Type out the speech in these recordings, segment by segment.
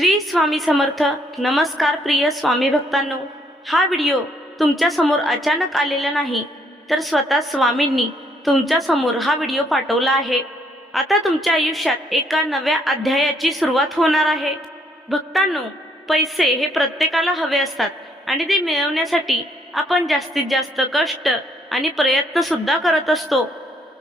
श्री स्वामी समर्थ. नमस्कार प्रिय स्वामी भक्तांनो, हा व्हिडिओ तुमच्या समोर अचानक आलेला नाही, तर स्वतः स्वामींनी तुमच्या समोर हा व्हिडिओ पाठवला आहे. आता तुमच्या आयुष्यात एका नव्या अध्यायाची सुरुवात होणार आहे. भक्तांनो, पैसे हे प्रत्येकाला हवे असतात आणि ते मिळवण्यासाठी आपण जास्तीत जास्त कष्ट आणि प्रयत्न सुद्धा करत असतो.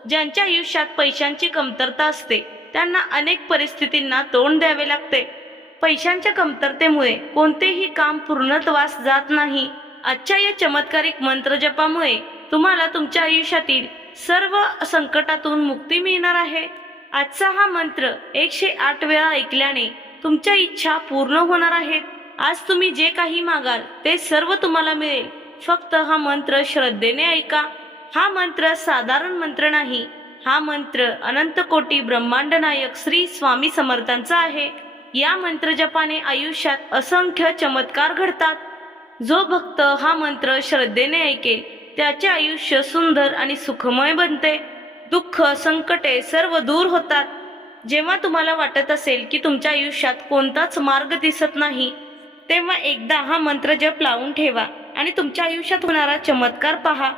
ज्यांच्या आयुष्यात पैशांची कमतरता असते त्यांना अनेक परिस्थितींना तोंड द्यावे लागते. पैशांच्या कमतरतेमुळे कोणतेही काम पूर्णत्वास जात नाही. आजच्या या चमत्कारिक मंत्र जपामुळे तुम्हाला तुमच्या आयुष्यातील सर्व संकटातून मुक्ती मिळणार आहे. आजचा हा मंत्र 108 वेळा ऐकल्याने तुमच्या इच्छा पूर्ण होणार आहेत. आज तुम्ही जे काही मागाल ते सर्व तुम्हाला मिळेल. फक्त हा मंत्र श्रद्धेने ऐका. हा मंत्र साधारण मंत्र नाही. हा मंत्र अनंत कोटी ब्रह्मांड नायक श्री स्वामी समर्थांचा आहे. या मंत्र जपाने आयुष्यात असंख्य चमत्कार घडतात. जो भक्त हा मंत्र श्रद्धेने ऐकेल त्याचे आयुष्य सुंदर आणि सुखमय बनते. दुःख संकटे सर्व दूर होतात. जेव्हा तुम्हाला वाटत असेल की तुमच्या आयुष्यात कोणताच मार्ग दिसत नाही, तेव्हा एकदा हा मंत्र जप लावून ठेवा आणि तुमच्या आयुष्यात होणारा चमत्कार पहा.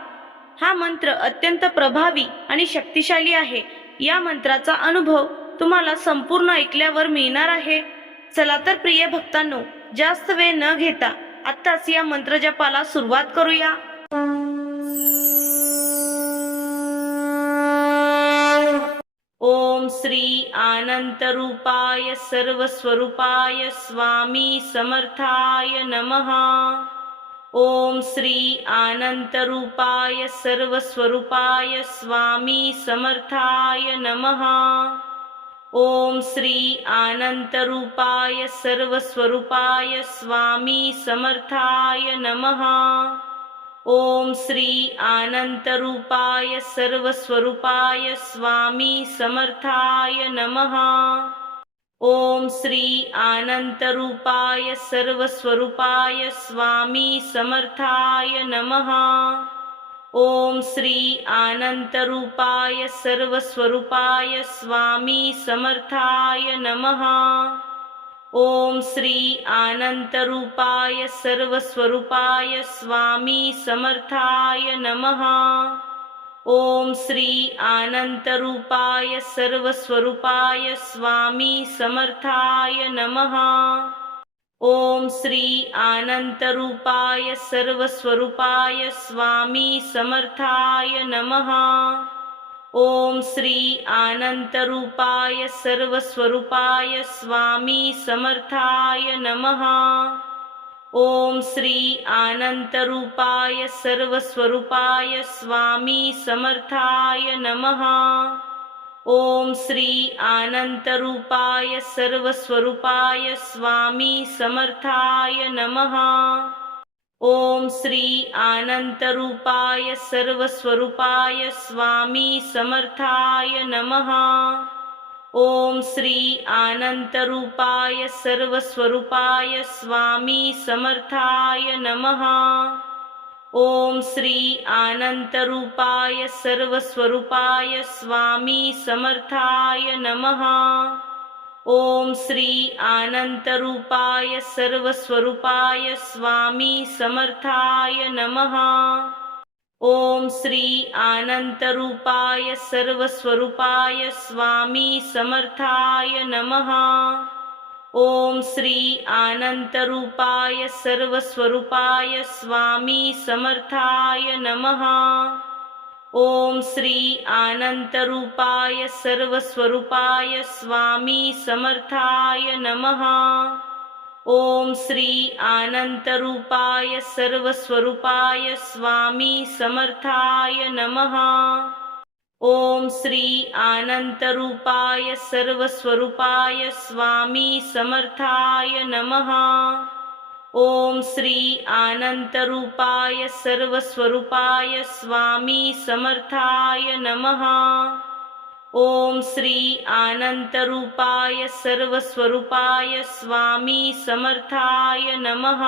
हा मंत्र अत्यंत प्रभावी आणि शक्तिशाली आहे. या मंत्राचा अनुभव तुम्हाला संपूर्ण ऐकल्यावर मिळणार आहे. चला तर प्रिय भक्तांनो, जास्त वेळ न घेता आत्ताच या मंत्र जपाला सुरुवात करूया. ओम श्री अनंत रूपाय सर्वस्वरूपाय स्वामी समर्थाय नमः. ओम श्री अनंत रूपाय सर्वस्वरूपाय स्वामी समर्थाय नमः. ओम श्री अनंत रूपाय सर्वस्वरूपाय स्वामी समर्थाय नमः. ओम श्री अनंत रूपाय सर्वस्वरूपाय स्वामी समर्थाय नमः. ओम श्री अनंत रूपाय सर्वस्वरूपाय स्वामी समर्थाय नमः. ओम श्री अनंत रूपाय सर्वस्वरूपाय स्वामी समर्थाय नमः. ओम श्री अनंत रूपाय सर्वस्वरूपाय स्वामी समर्थाय नमः. ओम श्री अनंत रूपाय सर्वस्वरूपाय स्वामी समर्थाय नमः. ओम श्री अनंत रूपाय सर्वस्वरूपाय स्वामी समर्थाय नमः. ओम श्री अनंत रूपाय सर्वस्वरूपाय स्वामी समर्थाय नमः. ओम श्री अनंत रूपाय सर्वस्वरूपाय स्वामी समर्थाय नमः. ओम श्री अनंत रूपाय सर्वस्वरूपाय स्वामी समर्थाय नमः. ओम श्री अनंत रूपाय सर्वस्वरूपाय स्वामी समर्थाय नमः. ओम श्री अनंत रूपाय सर्वस्वरूपाय स्वामी समर्थाय नमः. ओम श्री अनंत रूपाय सर्वस्वरूपाय स्वामी समर्थाय नमः. ओम श्री अनंत रूपाय सर्वस्वरूपाय स्वामी समर्थाय नमः. ओम श्री अनंत रूपाय सर्वस्वरूपाय स्वामी समर्थाय नमः. ओम श्री अनंत रूपाय सर्वस्वरूपाय स्वामी समर्थाय नमः. ओम श्री अनंत रूपाय सर्वस्वरूपाय स्वामी समर्थाय नमः. ओम श्री अनंत रूपाय सर्वस्वरूपाय स्वामी समर्थाय नमः. ओम श्री अनंत रूपाय सर्वस्वरूपाय स्वामी समर्थाय नमः. ओम श्री अनंत रूपाय सर्वस्वरूपाय स्वामी समर्थाय नमः. ओम श्री अनंत रूपाय सर्वस्वरूपाय स्वामी समर्थाय नमः.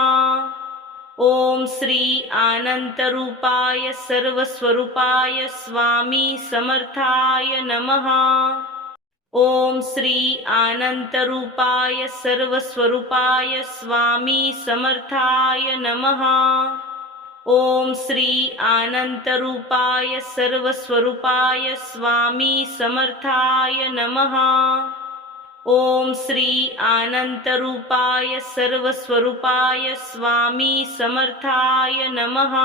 ओम श्री अनंत रूपाय सर्वस्वरूपाय स्वामी समर्थाय नमः. ओम श्री अनंतरूपाय सर्वस्वरूपाय स्वामी समर्थाय नमः। ओम श्री अनंतरूपाय सर्वस्वरूपाय स्वामी समर्थाय नमः। ओम श्री अनंतरूपाय सर्वस्वरूपाय स्वामी समर्थाय नमः।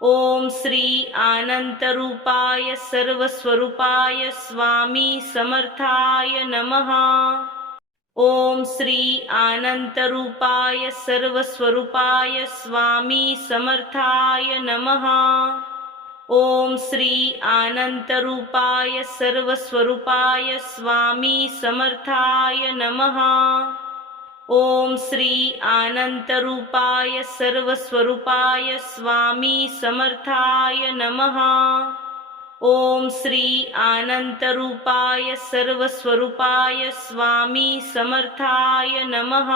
ओम श्री अनंतरूपाय सर्वस्वरूपाय स्वामी समर्थाय नमः। ओम श्री अनंतरूपाय सर्वस्वरूपाय स्वामी समर्थाय नमः। ओम श्री अनंतरूपाय सर्वस्वरूपाय स्वामी समर्थाय नमः। ओम श्री अनंतरूपाय सर्वस्वरूपाय स्वामी समर्थाय नमः। ओम श्री अनंतरूपाय सर्वस्वरूपाय स्वामी समर्थाय नमः।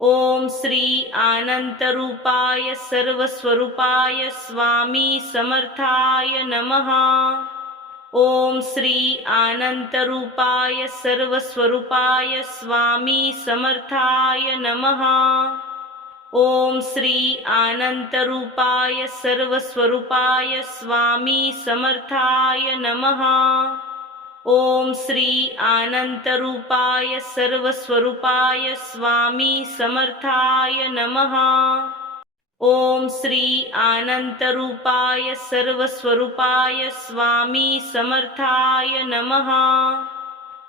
ओम श्री अनंतरूपाय सर्वस्वरूपाय स्वामी समर्थाय नमः। ओम श्री अनंतरूपाय सर्वस्वरूपाय स्वामी समर्थाय नमः। ओम श्री अनंतरूपाय सर्वस्वरूपाय स्वामी समर्थाय नमः। ओम श्री अनंतरूपाय सर्वस्वरूपाय स्वामी समर्थाय नमः। ओम श्री अनंतरूपाय सर्वस्वरूपाय स्वामी समर्थाय नमः।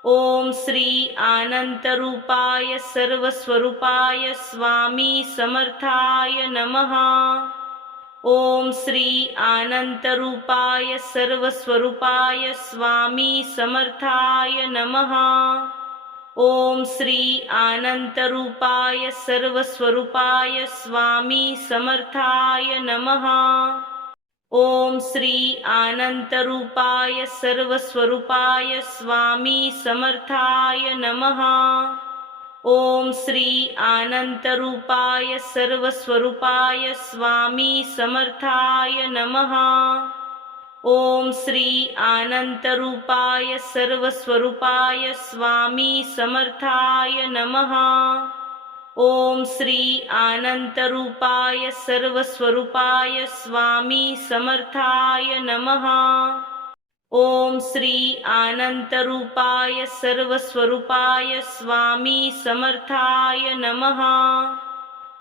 ओम श्री अनंतरूपाय सर्वस्वरूपाय स्वामी समर्थाय नमः। ओम श्री अनंतरूपाय सर्वस्वरूपाय स्वामी समर्थाय नमः। ओम श्री अनंतरूपाय सर्वस्वरूपाय स्वामी समर्थाय नमः। ओम श्री अनंतरूपाय सर्वस्वरूपाय स्वामी समर्थाय नमः। ओम श्री अनंतरूपाय सर्वस्वरूपाय स्वामी समर्थाय नमः। ओम श्री अनंतरूपाय सर्वस्वरूपाय स्वामी समर्थाय नमः। ओम श्री अनंतरूपाय सर्वस्वरूपाय स्वामी समर्थाय नमः। ओम श्री अनंतरूपाय सर्वस्वरूपाय स्वामी समर्थाय नमः।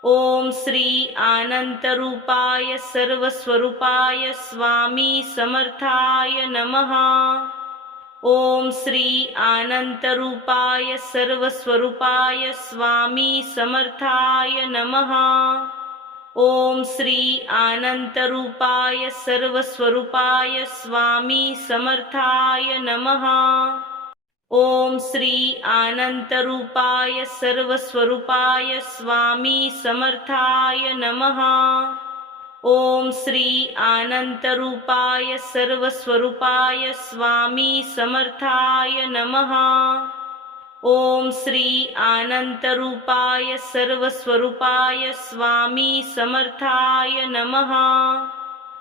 ओम श्री अनंतरूपाय सर्वस्वरूपाय स्वामी समर्थाय नमः। ओम श्री अनंतरूपाय सर्वस्वरूपाय स्वामी समर्थाय नमः। ओम श्री अनंतरूपाय सर्वस्वरूपाय स्वामी समर्थाय नमः। ओम श्री अनंतरूपाय सर्वस्वरूपाय स्वामी समर्थाय नमः। ओम श्री अनंतरूपाय सर्वस्वरूपाय स्वामी समर्थाय नमः। ओम श्री अनंतरूपाय सर्वस्वरूपाय स्वामी समर्थाय नमः।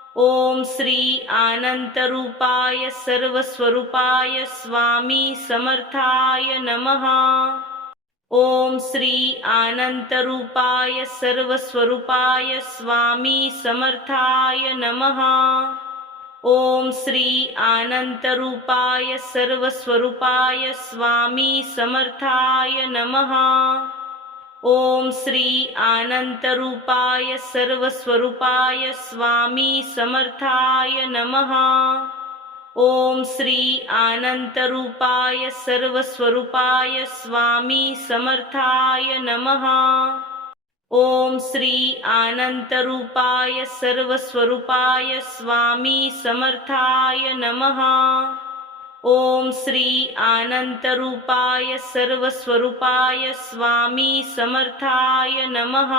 ओम श्री अनंतरूपाय सर्वस्वरूपाय स्वामी समर्थाय नमः। ओम श्री अनंतरूपाय सर्वस्वरूपाय स्वामी समर्थाय नमः। ओम श्री अनंतरूपाय सर्वस्वरूपाय स्वामी समर्थाय नमः। ओम श्री अनंतरूपाय सर्वस्वरूपाय स्वामी समर्थाय नमः। ओम श्री अनंतरूपाय सर्वस्वरूपाय स्वामी समर्थाय नमः। ओम श्री अनंतरूपाय सर्वस्वरूपाय स्वामी समर्थाय नमः। ओम श्री अनंतरूपाय सर्वस्वरूपाय स्वामी समर्थाय नमः।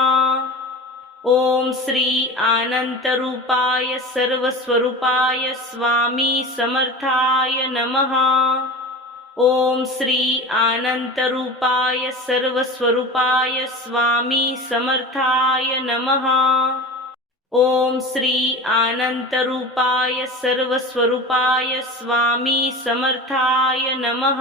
ओम श्री अनंतरूपाय सर्वस्वरूपाय स्वामी समर्थाय नमः। ओम श्री अनंतरूपाय सर्वस्वरूपाय स्वामी समर्थाय नमः। ओम श्री अनंतरूपाय सर्वस्वरूपाय स्वामी समर्थाय नमः।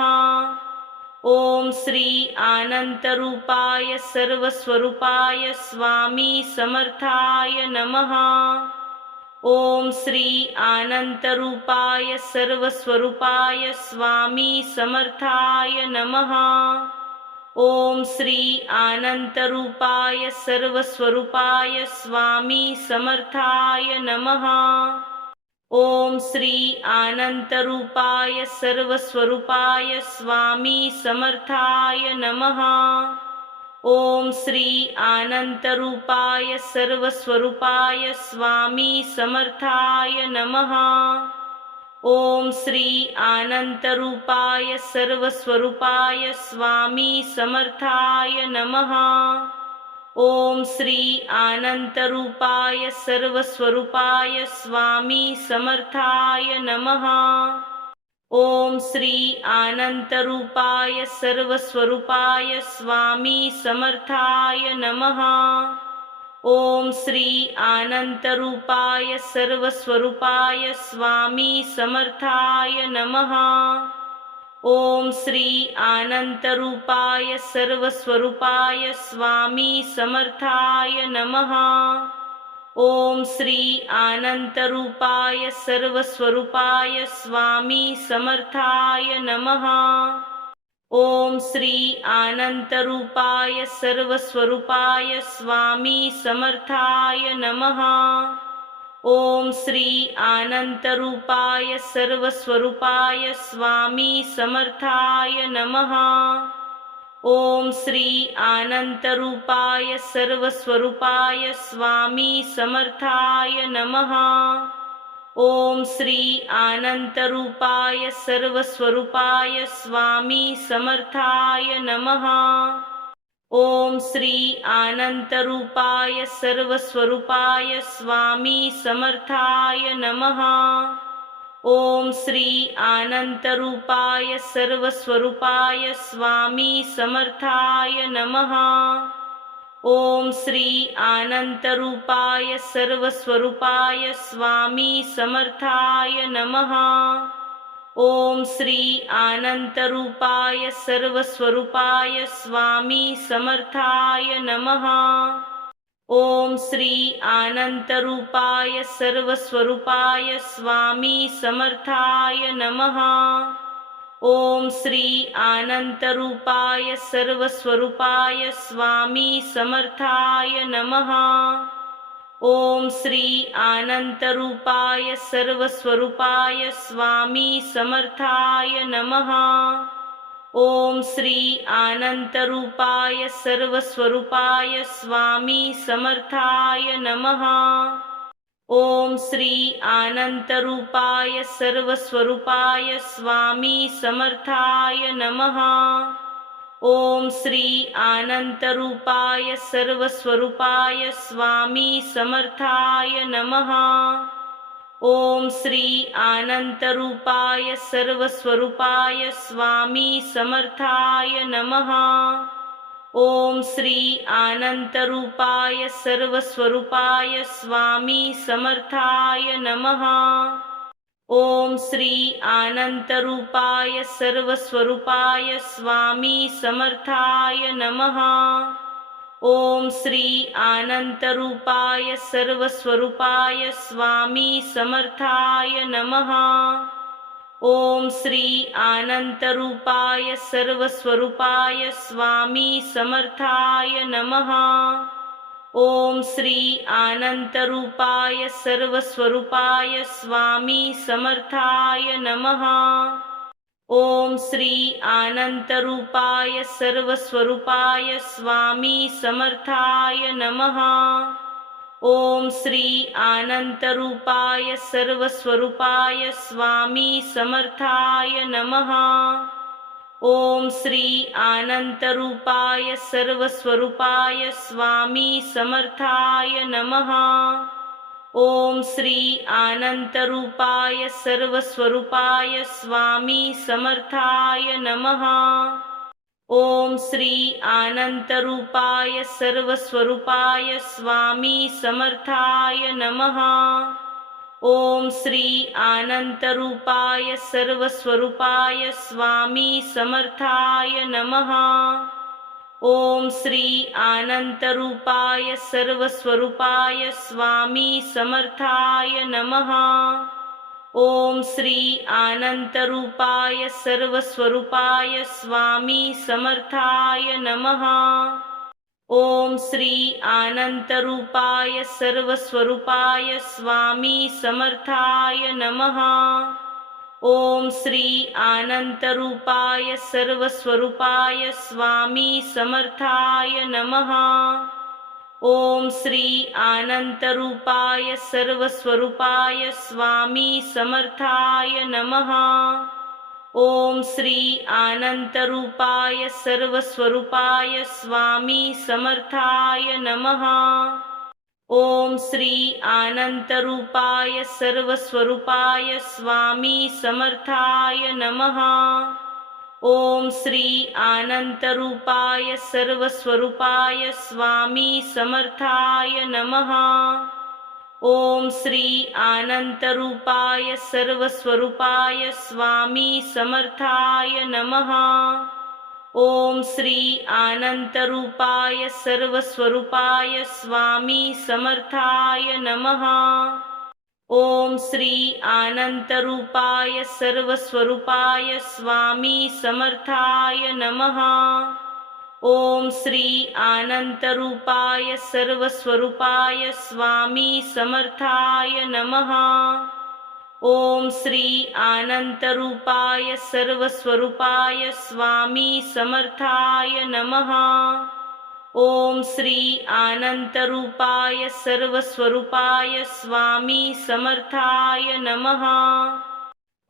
ओम श्री अनंतरूपाय सर्वस्वरूपाय स्वामी समर्थाय नमः। ओम श्री अनंतरूपाय सर्वस्वरूपाय स्वामी समर्थाय नमः। ओम श्री अनंतरूपाय सर्वस्वरूपाय स्वामी समर्थाय नमः। ओम श्री अनंतरूपाय सर्वस्वरूपाय स्वामी समर्थाय नमः। ओम श्री अनंतरूपाय सर्वस्वरूपाय स्वामी समर्थाय नमः। ओम श्री अनंतरूपाय सर्वस्वरूपाय स्वामी समर्थाय नमः। ओम श्री अनंतरूपाय सर्वस्वरूपाय स्वामी समर्थाय नमः। ओम श्री अनंतरूपाय सर्वस्वरूपाय स्वामी समर्थाय नमः। ओम श्री अनंतरूपाय सर्वस्वरूपाय स्वामी समर्थाय नमः। ओम श्री अनंतरूपाय सर्वस्वरूपाय स्वामी समर्थाय नमः। ओम श्री अनंतरूपाय सर्वस्वरूपाय स्वामी समर्थाय नमः। ओम श्री अनंतरूपाय सर्वस्वरूपाय स्वामी समर्थाय नमः। ओम श्री अनंतरूपाय सर्वस्वरूपाय स्वामी समर्थाय नमः। ओम श्री अनंतरूपाय सर्वस्वरूपाय स्वामी समर्थाय नमः। ओम श्री अनंतरूपाय सर्वस्वरूपाय स्वामी समर्थाय नमः। ओम श्री अनंतरूपाय सर्वस्वरूपाय स्वामी समर्थाय नमः। ओम श्री अनंतरूपाय सर्वस्वरूपाय स्वामी समर्थाय नमः। ओम श्री अनंतरूपाय सर्वस्वरूपाय स्वामी समर्थाय नमः। ओम श्री अनंतरूपाय सर्वस्वरूपाय स्वामी समर्थाय नमः। ओम श्री अनंतरूपाय सर्वस्वरूपाय स्वामी समर्थाय नमः। ओम श्री अनंतरूपाय सर्वस्वरूपाय स्वामी समर्थाय नमः। ओम श्री अनंतरूपाय सर्वस्वरूपाय स्वामी समर्थाय नमः। ओम श्री अनंतरूपाय सर्वस्वरूपाय स्वामी समर्थाय नमः। ओम श्री अनंतरूपाय सर्वस्वरूपाय स्वामी समर्थाय नमः। ओम श्री अनंतरूपाय सर्वस्वरूपाय स्वामी समर्थाय नमः। ओम श्री अनंतरूपाय सर्वस्वरूपाय स्वामी समर्थाय नमः। ओम श्री अनंतरूपाय सर्वस्वरूपाय स्वामी समर्थाय नमः। ओम श्री अनंतरूपाय सर्वस्वरूपाय स्वामी समर्थाय नमः। ओम श्री अनंतरूपाय सर्वस्वरूपाय स्वामी समर्थाय नमः। ओम श्री अनंतरूपाय सर्वस्वरूपाय स्वामी समर्थाय नमः। ओम श्री अनंतरूपाय सर्वस्वरूपाय स्वामी समर्थाय नमः। ओम श्री अनंतरूपाय सर्वस्वरूपाय स्वामी समर्थाय नमः। ओम श्री अनंतरूपाय सर्वस्वरूपाय स्वामी समर्थाय नमः। ओम श्री अनंतरूपाय सर्वस्वरूपाय स्वामी समर्थाय नमः। ओम श्री अनंतरूपाय सर्वस्वरूपाय स्वामी समर्थाय नमः। ओम श्री अनंतरूपाय सर्वस्वरूपाय स्वामी समर्थाय नमः। ओम श्री अनंतरूपाय सर्वस्वरूपाय स्वामी समर्थाय नमः। ओम श्री अनंतरूपाय सर्वस्वरूपाय स्वामी समर्थाय नमः। ओम श्री अनंतरूपाय सर्वस्वरूपाय स्वामी समर्थाय नमः। ओम श्री अनंतरूपाय सर्वस्वरूपाय स्वामी समर्थाय नमः। ओम श्री अनंतरूपाय सर्वस्वरूपाय स्वामी समर्थाय नमः। ओम श्री अनंतरूपाय सर्वस्वरूपाय स्वामी समर्थाय नमः। ओम श्री अनंतरूपाय सर्वस्वरूपाय स्वामी समर्थाय नमः। ओम श्री अनंतरूपाय सर्वस्वरूपाय स्वामी समर्थाय नमः। ओम श्री अनंतरूपाय सर्वस्वरूपाय स्वामी समर्थाय नमः। ओम श्री अनंतरूपाय सर्वस्वरूपाय स्वामी समर्थाय नमः। ओम श्री अनंतरूपाय सर्वस्वरूपाय स्वामी समर्थाय नमः। ओम श्री अनंतरूपाय सर्वस्वरूपाय स्वामी समर्थाय नमः। ओम श्री अनंतरूपाय सर्वस्वरूपाय स्वामी समर्थाय नमः। ओम श्री अनंतरूपाय सर्वस्वरूपाय स्वामी समर्थाय नमः। ओम श्री अनंतरूपाय सर्वस्वरूपाय स्वामी समर्थाय नमः।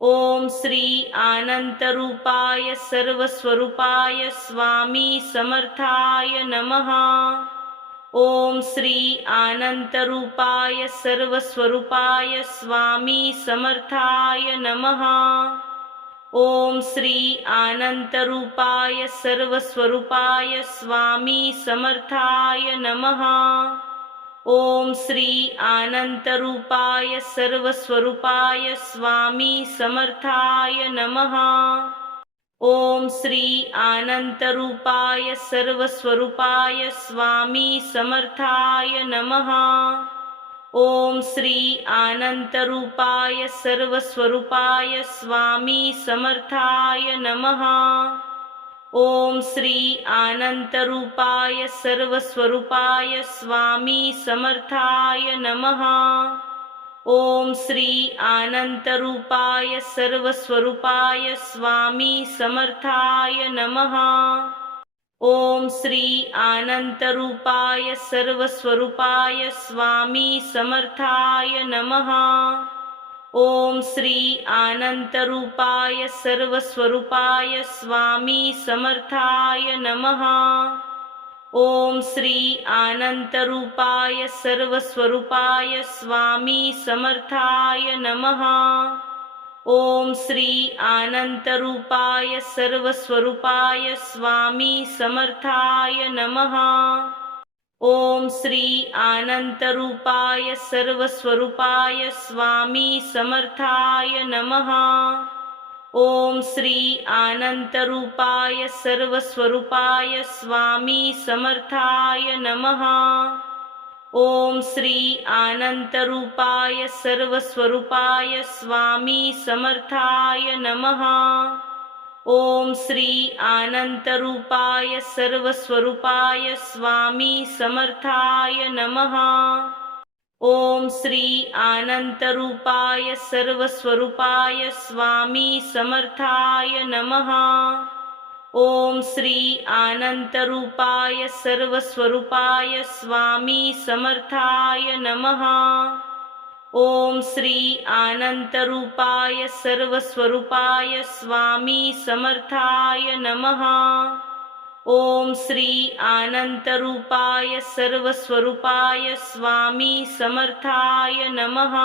ओम श्री अनंतरूपाय सर्वस्वरूपाय स्वामी समर्थाय नमः। ओम श्री अनंतरूपाय सर्वस्वरूपाय स्वामी समर्थाय नमः। ओम श्री अनंतरूपाय सर्वस्वरूपाय स्वामी समर्थाय नमः। ओम श्री अनंतरूपाय सर्वस्वरूपाय स्वामी समर्थाय नमः। ओम श्री अनंतरूपाय सर्वस्वरूपाय स्वामी समर्थाय नमः। ओम श्री अनंतरूपाय सर्वस्वरूपाय स्वामी समर्थाय नमः। ओम श्री अनंतरूपाय सर्वस्वरूपाय स्वामी समर्थाय नमः। ओम श्री अनंतरूपाय सर्वस्वरूपाय स्वामी समर्थाय नमः। ओम श्री अनंतरूपाय सर्वस्वरूपाय स्वामी समर्थाय नमः। ओम श्री अनंतरूपाय सर्वस्वरूपाय स्वामी समर्थाय नमः। ओम श्री अनंतरूपाय सर्वस्वरूपाय स्वामी समर्थाय नमः। ओम श्री अनंतरूपाय सर्वस्वरूपाय स्वामी समर्थाय नमः। ओम श्री अनंतरूपाय सर्वस्वरूपाय स्वामी समर्थाय नमः। ओम श्री अनंतरूपाय सर्वस्वरूपाय स्वामी समर्थाय नमः। ओम श्री अनंतरूपाय सर्वस्वरूपाय स्वामी समर्थाय नमः। ओम श्री अनंतरूपाय सर्वस्वरूपाय स्वामी समर्थाय नमः। ओम श्री अनंतरूपाय सर्वस्वरूपाय स्वामी समर्थाय नमः। ओम श्री अनंतरूपाय सर्वस्वरूपाय स्वामी समर्थाय नमः। ओम श्री अनंतरूपाय सर्वस्वरूपाय स्वामी समर्थाय नमः। ओम श्री अनंतरूपाय सर्वस्वरूपाय स्वामी समर्थाय नमः।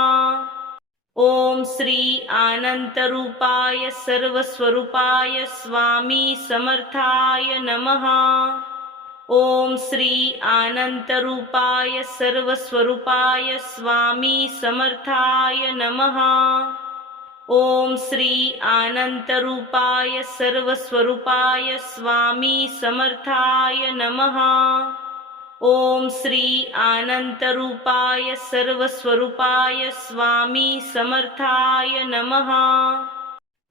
ओम श्री अनंतरूपाय सर्वस्वरूपाय स्वामी समर्थाय नमः। ओम श्री अनंतरूपाय सर्वस्वरूपाय स्वामी समर्थाय नमः। ओम श्री अनंतरूपाय सर्वस्वरूपाय स्वामी समर्थाय नमः। ओम श्री अनंतरूपाय सर्वस्वरूपाय स्वामी समर्थाय नमः।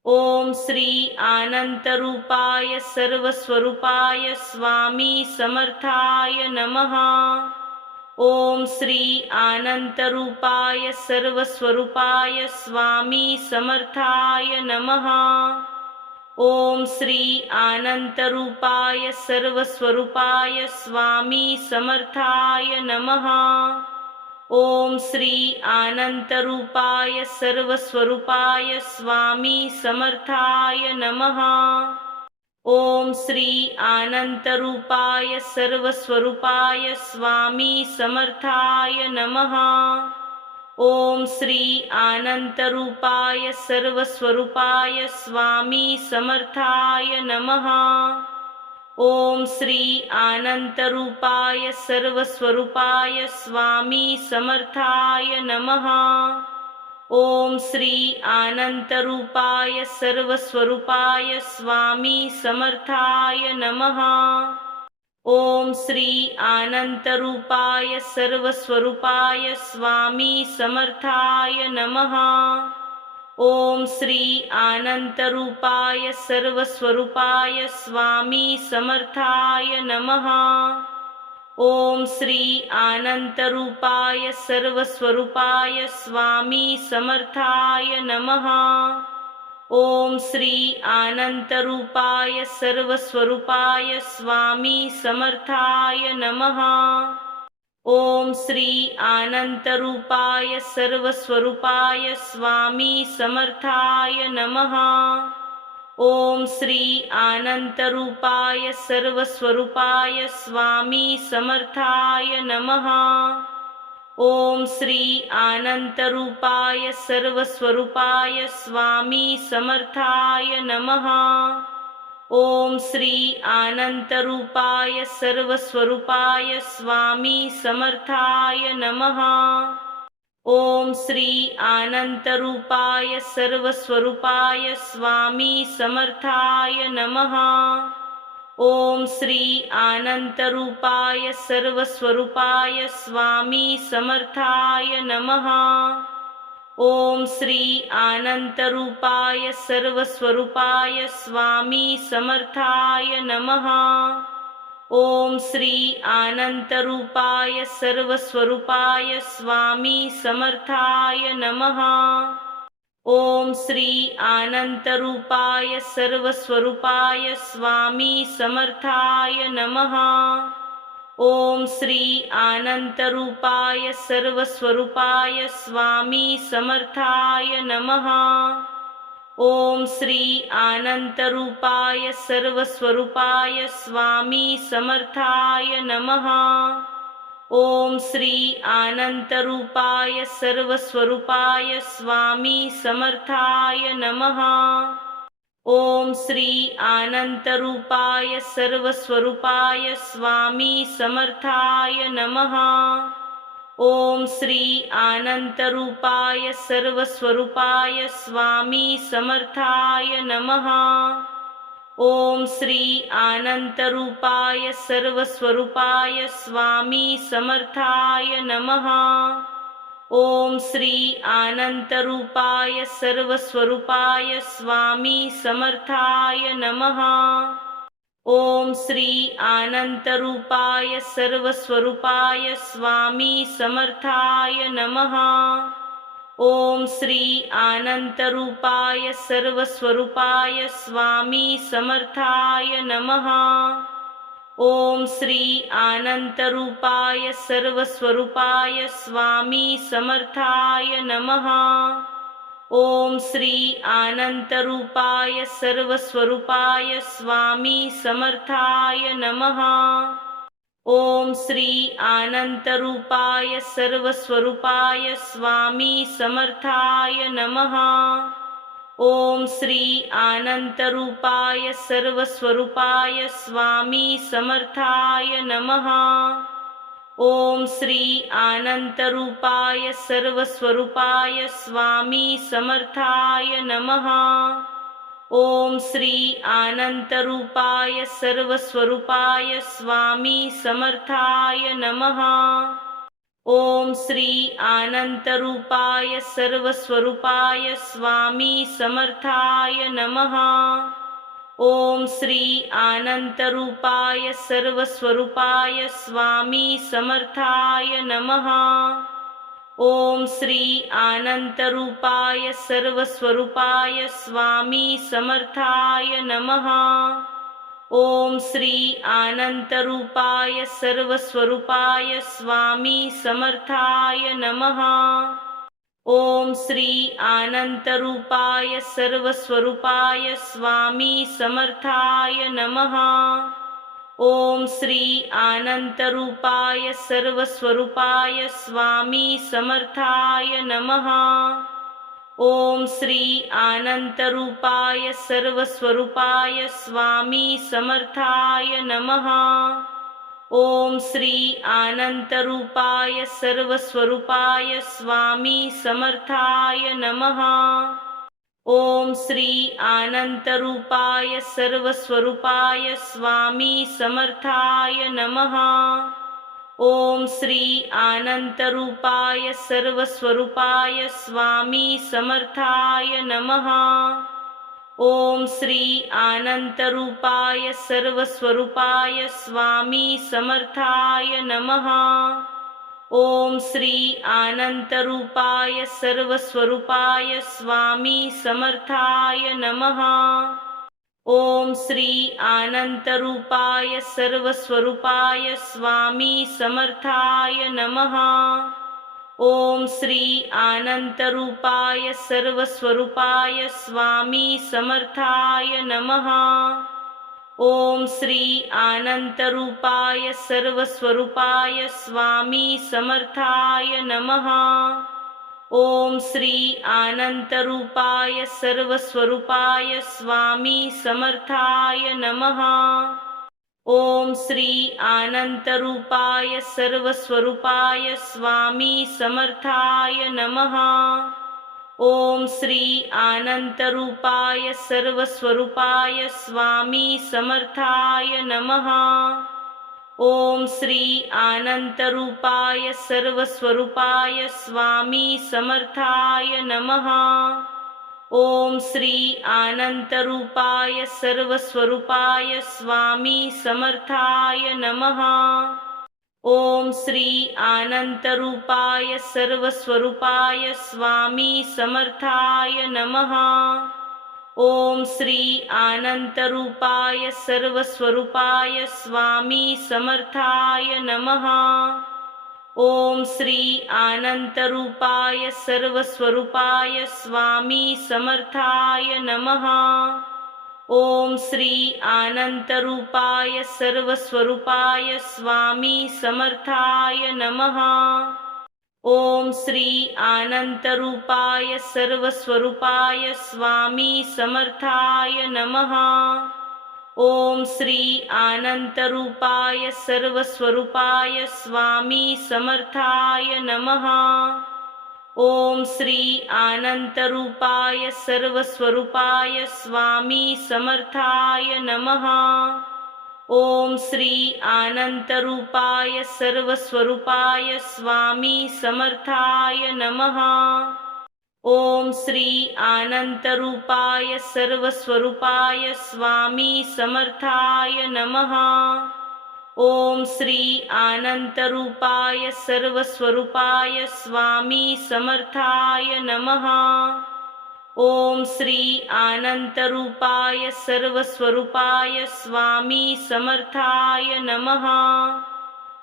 ओम श्री अनंतरूपाय सर्वस्वरूपाय स्वामी समर्थाय नमः। ओम श्री अनंतरूपाय सर्वस्वरूपाय स्वामी समर्थाय नमः। ओम श्री अनंतरूपाय सर्वस्वरूपाय स्वामी समर्थाय नमः। ओम श्री अनंतरूपाय सर्वस्वरूपाय स्वामी समर्थाय नमः। ओम श्री अनंतरूपाय सर्वस्वरूपाय स्वामी समर्थाय नमः। ओम श्री अनंतरूपाय सर्वस्वरूपाय स्वामी समर्थाय नमः। ओम श्री अनंतरूपाय सर्वस्वरूपाय स्वामी समर्थाय नमः। ओम श्री अनंतरूपाय सर्वस्वरूपाय स्वामी समर्थाय नमः। ओम श्री अनंतरूपाय सर्वस्वरूपाय स्वामी समर्थाय नमः। ओम श्री अनंतरूपाय सर्वस्वरूपाय स्वामी समर्थाय नमः। ओम श्री अनंतरूपाय सर्वस्वरूपाय स्वामी समर्थाय नमः। ओम श्री अनंतरूपाय सर्वस्वरूपाय स्वामी समर्थाय नमः। ओम श्री अनंतरूपाय सर्वस्वरूपाय स्वामी समर्थाय नमः। ओम श्री अनंतरूपाय सर्वस्वरूपाय स्वामी समर्थाय नमः। ओम श्री अनंतरूपाय सर्वस्वरूपाय स्वामी समर्थाय नमः। ओम श्री अनंतरूपाय सर्वस्वरूपाय स्वामी समर्थाय नमः। ओम श्री अनंतरूपाय सर्वस्वरूपाय स्वामी समर्थाय नमः। ओम श्री अनंतरूपाय सर्वस्वरूपाय स्वामी समर्थाय नमः। ओम श्री अनंतरूपाय सर्वस्वरूपाय स्वामी समर्थाय नमः। ओम श्री अनंतरूपाय सर्वस्वरूपाय स्वामी समर्थाय नमः। ओम श्री अनंतरूपाय सर्वस्वरूपाय स्वामी समर्थाय नमः। ओम श्री अनंतरूपाय सर्वस्वरूपाय स्वामी समर्थाय नमः। ओम श्री अनंतरूपाय सर्वस्वरूपाय स्वामी समर्थाय नमः। ओम श्री अनंतरूपाय सर्वस्वरूपाय स्वामी समर्थाय नमः। ओम श्री अनंतरूपाय सर्वस्वरूपाय स्वामी समर्थाय नमः। ओम श्री अनंतरूपाय सर्वस्वरूपाय स्वामी समर्थाय नमः। ओम श्री अनंतरूपाय सर्वस्वरूपाय स्वामी समर्थाय नमः। ओम श्री अनंतरूपाय सर्वस्वरूपाय स्वामी समर्थाय नमः। ओम श्री अनंतरूपाय सर्वस्वरूपाय स्वामी समर्थाय नमः। ओम श्री अनंतरूपाय सर्वस्वरूपाय स्वामी समर्थाय नमः। ओम श्री अनंतरूपाय सर्वस्वरूपाय स्वामी समर्थाय नमः। ओम श्री अनंतरूपाय सर्वस्वरूपाय स्वामी समर्थाय नमः। ओम श्री अनंतरूपाय सर्वस्वरूपाय स्वामी समर्थाय नमः। ओम श्री अनंतरूपाय सर्वस्वरूपाय स्वामी समर्थाय नमः। ओम श्री अनंतरूपाय सर्वस्वरूपाय स्वामी समर्थाय नमः। ओम श्री अनंतरूपाय सर्वस्वरूपाय स्वामी समर्थाय नमः। ओम श्री अनंतरूपाय सर्वस्वरूपाय स्वामी समर्थाय नमः। ओम श्री अनंतरूपाय सर्वस्वरूपाय स्वामी समर्थाय नमः। ओम श्री अनंतरूपाय सर्वस्वरूपाय स्वामी समर्थाय नमः। ओम श्री अनंतरूपाय सर्वस्वरूपाय स्वामी समर्थाय नमः। ओम श्री अनंतरूपाय सर्वस्वरूपाय स्वामी समर्थाय नमः। ओम श्री अनंतरूपाय सर्वस्वरूपाय स्वामी समर्थाय नमः। ओम श्री अनंतरूपाय सर्वस्वरूपाय स्वामी समर्थाय नमः। ओम श्री अनंतरूपाय सर्वस्वरूपाय स्वामी समर्थाय नमः। ओम श्री अनंतरूपाय सर्वस्वरूपाय स्वामी समर्थाय नमः। ओम श्री अनंतरूपाय सर्वस्वरूपाय स्वामी समर्थाय नमः। ओम श्री अनंतरूपाय सर्वस्वरूपाय स्वामी समर्थाय नमः। ओम श्री अनंतरूपाय सर्वस्वरूपाय स्वामी समर्थाय नमः। ओम श्री अनंतरूपाय सर्वस्वरूपाय स्वामी समर्थाय नमः। ओम श्री अनंतरूपाय सर्वस्वरूपाय स्वामी समर्थाय नमः। ओम श्री अनंतरूपाय सर्वस्वरूपाय स्वामी समर्थाय नमः। ओम श्री अनंतरूपाय सर्वस्वरूपाय स्वामी समर्थाय नमः। ओम श्री अनंतरूपाय सर्वस्वरूपाय स्वामी समर्थाय नमः। ओम श्री अनंतरूपाय सर्वस्वरूपाय स्वामी समर्थाय नमः। ओम श्री अनंतरूपाय सर्वस्वरूपाय स्वामी समर्थाय नमः। ओम श्री अनंतरूपाय सर्वस्वरूपाय स्वामी समर्थाय नमः। ओम श्री अनंतरूपाय सर्वस्वरूपाय स्वामी समर्थाय नमः। ओम श्री अनंतरूपाय सर्वस्वरूपाय स्वामी समर्थाय नमः। ओम श्री अनंतरूपाय सर्वस्वरूपाय स्वामी समर्थाय नमः। ओम श्री अनंतरूपाय सर्वस्वरूपाय स्वामी समर्थाय नमः। ओम श्री अनंतरूपाय सर्वस्वरूपाय स्वामी समर्थाय नमः। ओम श्री अनंतरूपाय सर्वस्वरूपाय स्वामी समर्थाय नमः। ओम श्री अनंतरूपाय सर्वस्वरूपाय स्वामी समर्थाय नमः। ओम श्री अनंतरूपाय सर्वस्वरूपाय स्वामी समर्थाय नमः। ओम श्री अनंतरूपाय सर्वस्वरूपाय स्वामी समर्थाय नमः। ओम श्री अनंतरूपाय सर्वस्वरूपाय स्वामी समर्थाय नमः। ओम श्री अनंतरूपाय सर्वस्वरूपाय स्वामी समर्थाय नमः।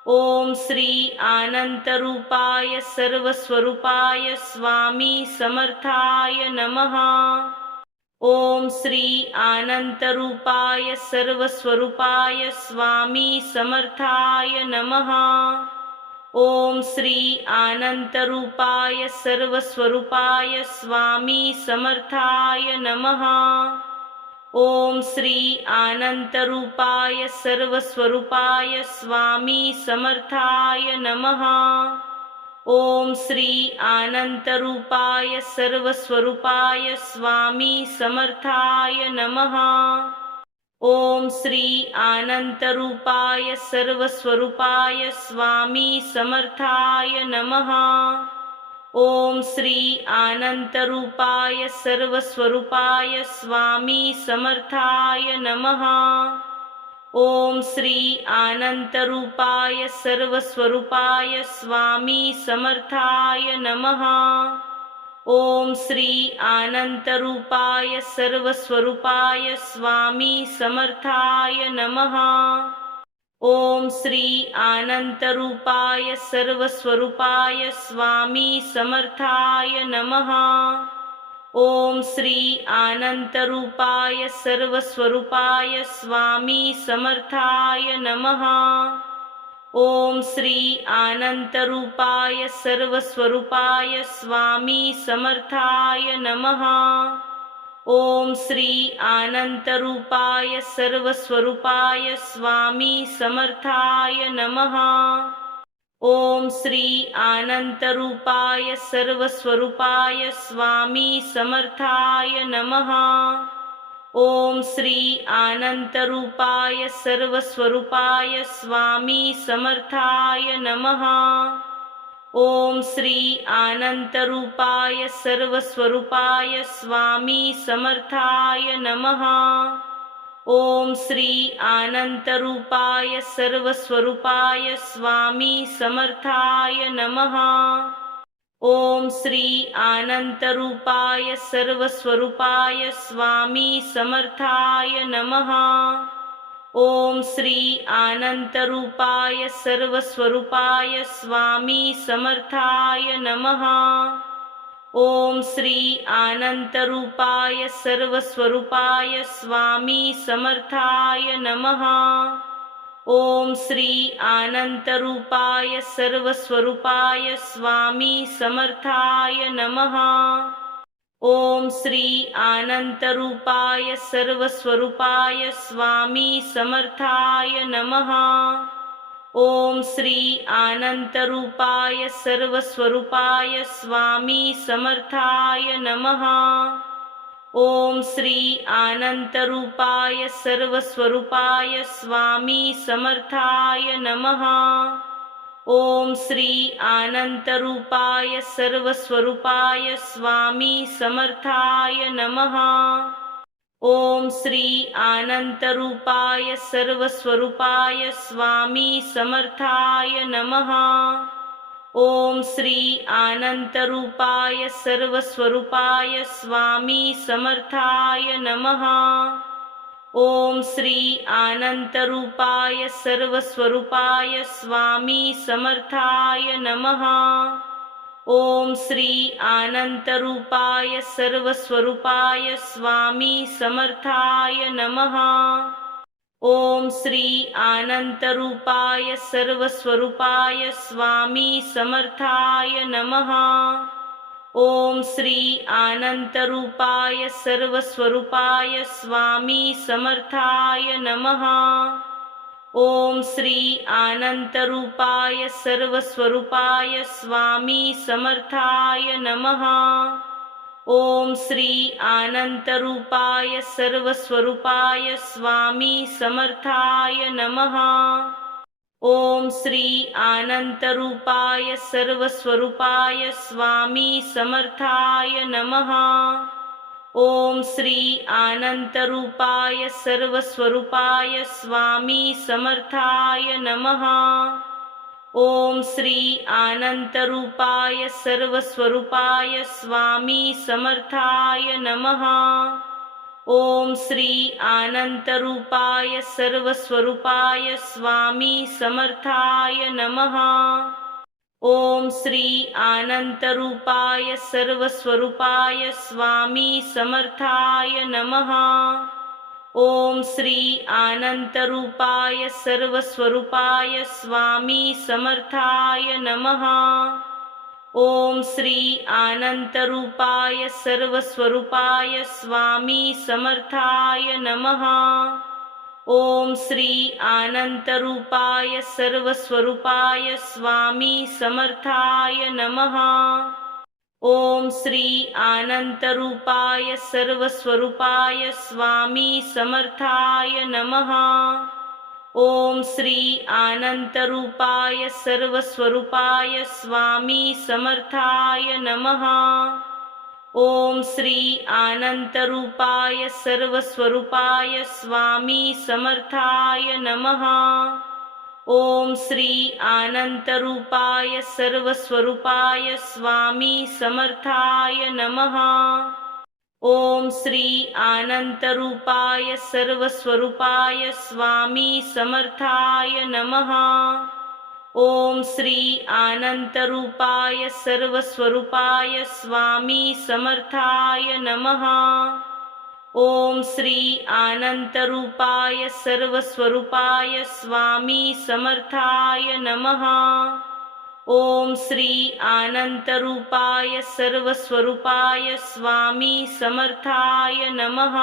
ओम श्री अनंतरूपाय सर्वस्वरूपाय स्वामी समर्थाय नमः। ओम श्री अनंतरूपाय सर्वस्वरूपाय स्वामी समर्थाय नमः। ओम श्री अनंतरूपाय सर्वस्वरूपाय स्वामी समर्थाय नमः। ओम श्री अनंतरूपाय सर्वस्वरूपाय स्वामी समर्थाय नमः। ओम श्री अनंतरूपाय सर्वस्वरूपाय स्वामी समर्थाय नमः। ओम श्री अनंतरूपाय सर्वस्वरूपाय स्वामी समर्थाय नमः। ओम श्री अनंतरूपाय सर्वस्वरूपाय स्वामी समर्थाय नमः। ओम श्री अनंतरूपाय सर्वस्वरूपाय स्वामी समर्थाय नमः। ओम श्री अनंतरूपाय सर्वस्वरूपाय स्वामी समर्थाय नमः। ओम श्री अनंतरूपाय सर्वस्वरूपाय स्वामी समर्थाय नमः। ओम श्री अनंतरूपाय सर्वस्वरूपाय स्वामी समर्थाय नमः। ओम श्री अनंतरूपाय सर्वस्वरूपाय स्वामी समर्थाय नमः। ओम श्री अनंतरूपाय सर्वस्वरूपाय स्वामी समर्थाय नमः। ओम श्री अनंतरूपाय सर्वस्वरूपाय स्वामी समर्थाय नमः। ओम श्री अनंतरूपाय सर्वस्वरूपाय स्वामी समर्थाय नमः। ओम श्री अनंतरूपाय सर्वस्वरूपाय स्वामी समर्थाय नमः। ओम श्री अनंतरूपाय सर्वस्वरूपाय स्वामी समर्थाय नमः। ओम श्री अनंतरूपाय सर्वस्वरूपाय स्वामी समर्थाय नमः। ओम श्री अनंतरूपाय सर्वस्वरूपाय स्वामी समर्थाय नमः। ओम श्री अनंतरूपाय सर्वस्वरूपाय स्वामी समर्थाय नमः। ओम श्री अनंतरूपाय सर्वस्वरूपाय स्वामी समर्थाय नमः। ओम श्री अनंतरूपाय सर्वस्वरूपाय स्वामी समर्थाय नमः। ओम श्री अनंतरूपाय सर्वस्वरूपाय स्वामी समर्थाय नमः। ओम श्री अनंतरूपाय सर्वस्वरूपाय स्वामी समर्थाय नमः। ओम श्री अनंतरूपाय सर्वस्वरूपाय स्वामी समर्थाय नमः। ओम श्री अनंतरूपाय सर्वस्वरूपाय स्वामी समर्थाय नमः। ओम श्री अनंतरूपाय सर्वस्वरूपाय स्वामी समर्थाय नमः। ओम श्री अनंतरूपाय सर्वस्वरूपाय स्वामी समर्थाय नमः। ओम श्री अनंतरूपाय सर्वस्वरूपाय स्वामी समर्थाय नमः। ओम श्री अनंतरूपाय सर्वस्वरूपाय स्वामी समर्थाय नमः। ओम श्री अनंतरूपाय सर्वस्वरूपाय स्वामी समर्थाय नमः। ओम श्री अनंतरूपाय सर्वस्वरूपाय स्वामी समर्थाय नमः। ओम श्री अनंतरूपाय सर्वस्वरूपाय स्वामी समर्थाय नमः। ओम श्री अनंतरूपाय सर्वस्वरूपाय स्वामी समर्थाय नमः। ओम श्री अनंतरूपाय सर्वस्वरूपाय स्वामी समर्थाय नमः। ओम श्री अनंतरूपाय सर्वस्वरूपाय स्वामी समर्थाय नमः। ओम श्री अनंतरूपाय सर्वस्वरूपाय स्वामी समर्थाय नमः। ओम श्री अनंतरूपाय सर्वस्वरूपाय स्वामी समर्थाय नमः। ओम श्री अनंतरूपाय सर्वस्वरूपाय स्वामी समर्थाय नमः। ओम श्री अनंतरूपाय सर्वस्वरूपाय स्वामी समर्थाय नमः। ओम श्री अनंतरूपाय सर्वस्वरूपाय स्वामी समर्थाय नमः। ओम श्री अनंतरूपाय सर्वस्वरूपाय स्वामी समर्थाय नमः। ओम श्री अनंतरूपाय सर्वस्वरूपाय स्वामी समर्थाय नमः। ओम श्री अनंतरूपाय सर्वस्वरूपाय स्वामी समर्थाय नमः। ओम श्री अनंतरूपाय सर्वस्वरूपाय स्वामी समर्थाय नमः। ओम श्री अनंतरूपाय सर्वस्वरूपाय स्वामी समर्थाय नमः। ओम श्री अनंतरूपाय सर्वस्वरूपाय स्वामी समर्थाय नमः। ओम श्री अनंतरूपाय सर्वस्वरूपाय स्वामी समर्थाय नमः। ओम श्री अनंतरूपाय सर्वस्वरूपाय स्वामी समर्थाय नमः।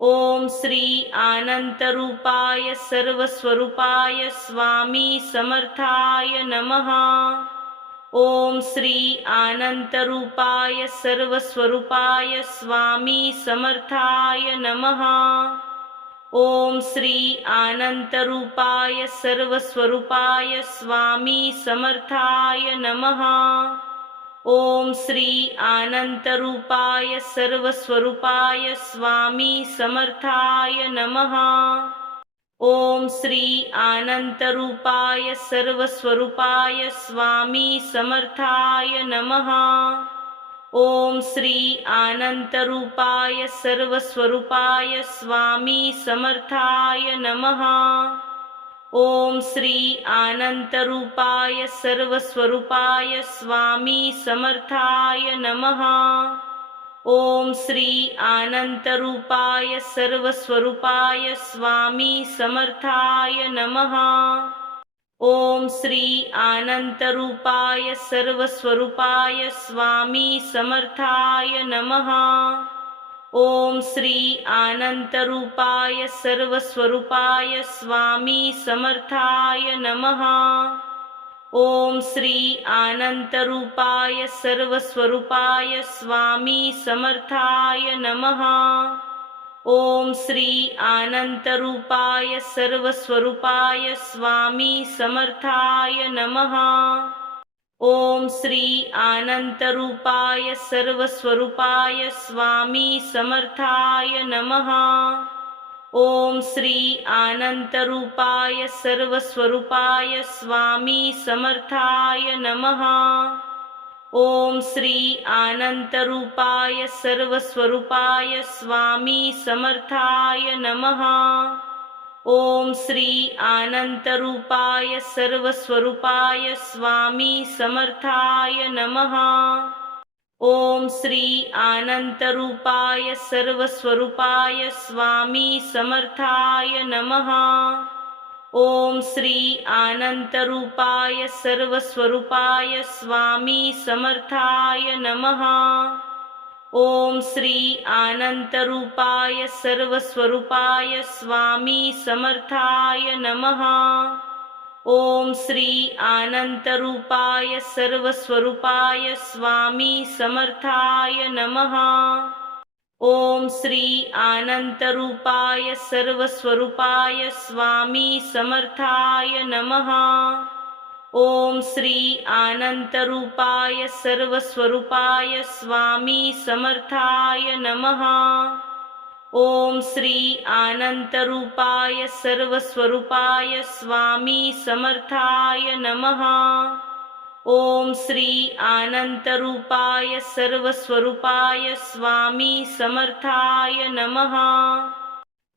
ओम श्री अनंतरूपाय सर्वस्वरूपाय स्वामी समर्थाय नमः। ओम श्री अनंतरूपाय सर्वस्वरूपाय स्वामी समर्थाय नमः। ओम श्री अनंतरूपाय सर्वस्वरूपाय स्वामी समर्थाय नमः। ओम श्री अनंतरूपाय सर्वस्वरूपाय स्वामी समर्थाय नमः। ओम श्री अनंतरूपाय सर्वस्वरूपाय स्वामी समर्थाय नमः। ओम श्री अनंतरूपाय सर्वस्वरूपाय स्वामी समर्थाय नमः। ओम श्री अनंतरूपाय सर्वस्वरूपाय स्वामी समर्थाय नमः। ओम श्री अनंतरूपाय सर्वस्वरूपाय स्वामी समर्थाय नमः। ओम श्री अनंतरूपाय सर्वस्वरूपाय स्वामी समर्थाय नमः। ओम श्री अनंतरूपाय सर्वस्वरूपाय स्वामी समर्थाय नमः। ओम श्री अनंतरूपाय सर्वस्वरूपाय स्वामी समर्थाय नमः। ओम श्री अनंतरूपाय सर्वस्वरूपाय स्वामी समर्थाय नमः। ओम श्री अनंतरूपाय सर्वस्वरूपाय स्वामी समर्थाय नमः। ओम श्री अनंतरूपाय सर्वस्वरूपाय स्वामी समर्थाय नमः। ओम श्री अनंतरूपाय सर्वस्वरूपाय स्वामी समर्थाय नमः। ओम श्री अनंतरूपाय सर्वस्वरूपाय स्वामी समर्थाय नमः। ओम श्री अनंतरूपाय सर्वस्वरूपाय स्वामी समर्थाय नमः। ओम श्री अनंतरूपाय सर्वस्वरूपाय स्वामी समर्थाय नमः। ओम श्री अनंतरूपाय सर्वस्वरूपाय स्वामी समर्थाय नमः। ओम श्री अनंतरूपाय सर्वस्वरूपाय स्वामी समर्थाय नमः। ओम श्री अनंतरूपाय सर्वस्वरूपाय स्वामी समर्थाय नमः। ओम श्री अनंतरूपाय सर्वस्वरूपाय स्वामी समर्थाय नमः। ओम श्री अनंतरूपाय सर्वस्वरूपाय स्वामी समर्थाय नमः। ओम श्री अनंतरूपाय सर्वस्वरूपाय स्वामी समर्थाय नमः।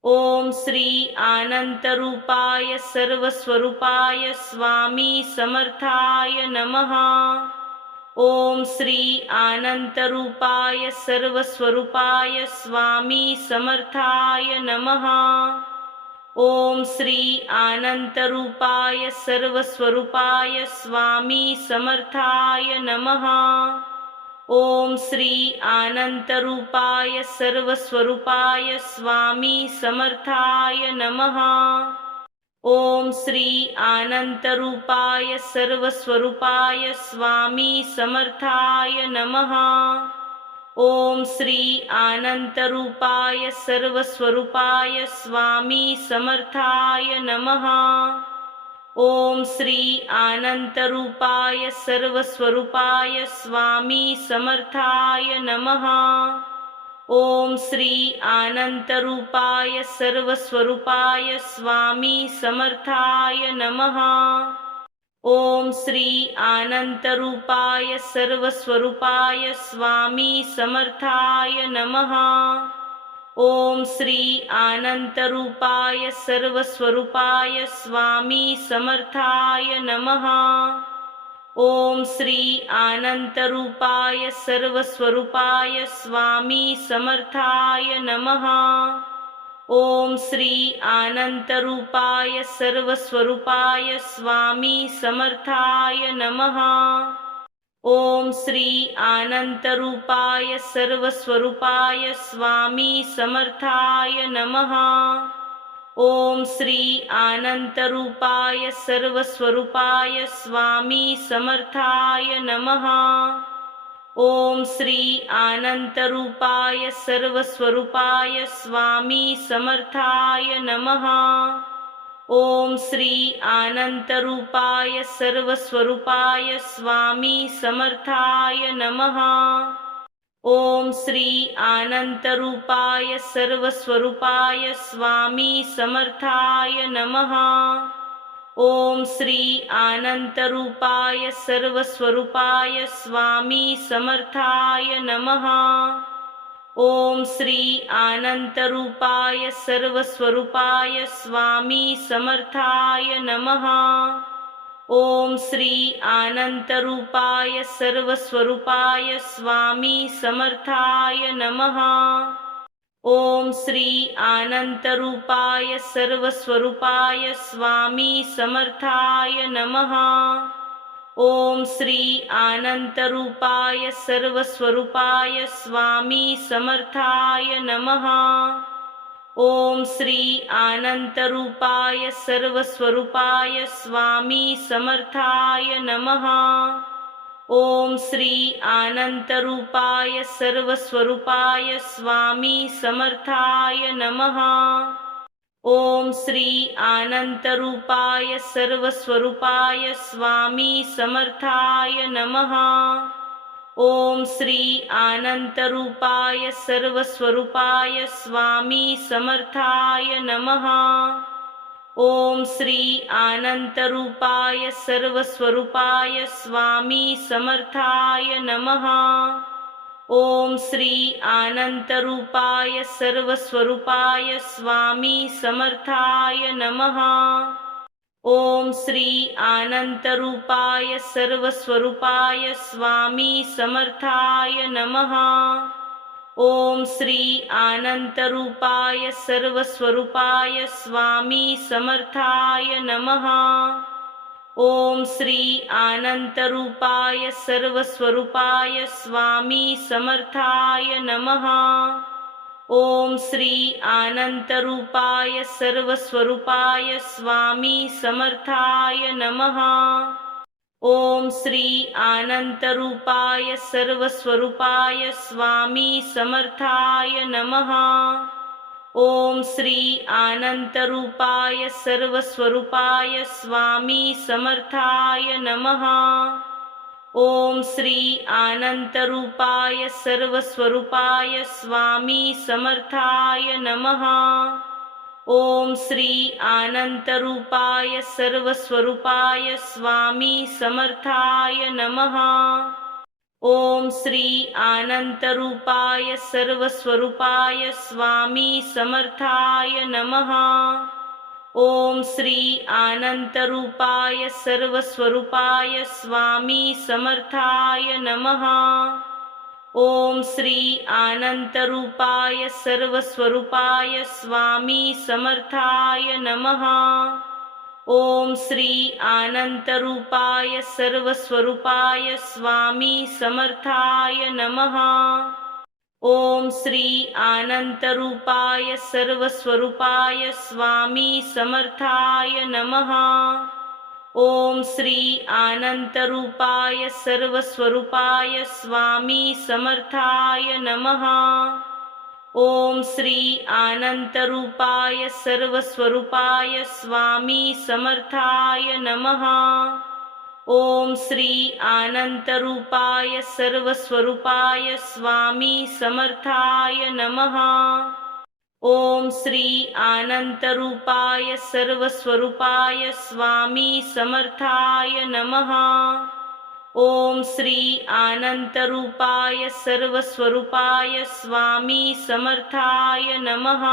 ओम श्री अनंतरूपाय सर्वस्वरूपाय स्वामी समर्थाय नमः। ओम श्री अनंतरूपाय सर्वस्वरूपाय स्वामी समर्थाय नमः। ओम श्री अनंतरूपाय सर्वस्वरूपाय स्वामी समर्थाय नमः। ओम श्री अनंतरूपाय सर्वस्वरूपाय स्वामी समर्थाय नमः। ओम श्री अनंतरूपाय सर्वस्वरूपाय स्वामी समर्थाय नमः। ओम श्री अनंतरूपाय सर्वस्वरूपाय स्वामी समर्थाय नमः। ओम श्री अनंतरूपाय सर्वस्वरूपाय स्वामी समर्थाय नमः। ओम श्री अनंतरूपाय सर्वस्वरूपाय स्वामी समर्थाय नमः। ओम श्री अनंतरूपाय सर्वस्वरूपाय स्वामी समर्थाय नमः। ओम श्री अनंतरूपाय सर्वस्वरूपाय स्वामी समर्थाय नमः। ओम श्री अनंतरूपाय सर्वस्वरूपाय स्वामी समर्थाय नमः। ओम श्री अनंतरूपाय सर्वस्वरूपाय स्वामी समर्थाय नमः। ओम श्री अनंतरूपाय सर्वस्वरूपाय स्वामी समर्थाय नमः। ओम श्री अनंतरूपाय सर्वस्वरूपाय स्वामी समर्थाय नमः। ओम श्री अनंतरूपाय सर्वस्वरूपाय स्वामी समर्थाय नमः। ओम श्री अनंतरूपाय सर्वस्वरूपाय स्वामी समर्थाय नमः। ओम श्री अनंतरूपाय सर्वस्वरूपाय स्वामी समर्थाय नमः। ओम श्री अनंतरूपाय सर्वस्वरूपाय स्वामी समर्थाय नमः। ओम श्री अनंतरूपाय सर्वस्वरूपाय स्वामी समर्थाय नमः। ओम श्री अनंतरूपाय सर्वस्वरूपाय स्वामी समर्थाय नमः। ओम श्री अनंतरूपाय सर्वस्वरूपाय स्वामी समर्थाय नमः। ओम श्री अनंतरूपाय सर्वस्वरूपाय स्वामी समर्थाय नमः। ओम श्री अनंतरूपाय सर्वस्वरूपाय स्वामी समर्थाय नमः। ओम श्री अनंतरूपाय सर्वस्वरूपाय स्वामी समर्थाय नमः। ओम श्री अनंतरूपाय सर्वस्वरूपाय स्वामी समर्थाय नमः। ओम श्री अनंतरूपाय सर्वस्वरूपाय स्वामी समर्थाय नमः। ओम श्री अनंतरूपाय सर्वस्वरूपाय स्वामी समर्थाय नमः। ओम श्री अनंतरूपाय सर्वस्वरूपाय स्वामी समर्थाय नमः। ओम श्री अनंतरूपाय सर्वस्वरूपाय स्वामी समर्थाय नमः। ओम श्री अनंतरूपाय सर्वस्वरूपाय स्वामी समर्थाय नमः। ओम श्री अनंतरूपाय सर्वस्वरूपाय स्वामी समर्थाय नमः। ओम श्री अनंतरूपाय सर्वस्वरूपाय स्वामी समर्थाय नमः। ओम श्री अनंतरूपाय सर्वस्वरूपाय स्वामी समर्थाय नमः। ओम श्री अनंतरूपाय सर्वस्वरूपाय स्वामी समर्थाय नमः। ओम श्री अनंतरूपाय सर्वस्वरूपाय स्वामी समर्थाय नमः। ओम श्री अनंतरूपाय सर्वस्वरूपाय स्वामी समर्थाय नमः। ओम श्री अनंतरूपाय सर्वस्वरूपाय स्वामी समर्थाय नमः। ओम श्री अनंतरूपाय सर्वस्वरूपाय स्वामी समर्थाय नमः। ओम श्री अनंतरूपाय सर्वस्वरूपाय स्वामी समर्थाय नमः। ओम श्री अनंतरूपाय सर्वस्वरूपाय स्वामी समर्थाय नमः। ओम श्री अनंतरूपाय सर्वस्वरूपाय स्वामी समर्थाय नमः। ओम श्री अनंतरूपाय सर्वस्वरूपाय स्वामी समर्थाय नमः। ओम श्री अनंतरूपाय सर्वस्वरूपाय स्वामी समर्थाय नमः। ओम श्री अनंतरूपाय सर्वस्वरूपाय स्वामी समर्थाय नमः। ओम श्री अनंतरूपाय सर्वस्वरूपाय स्वामी समर्थाय नमः। ओम श्री अनंतरूपाय सर्वस्वरूपाय स्वामी समर्थाय नमः।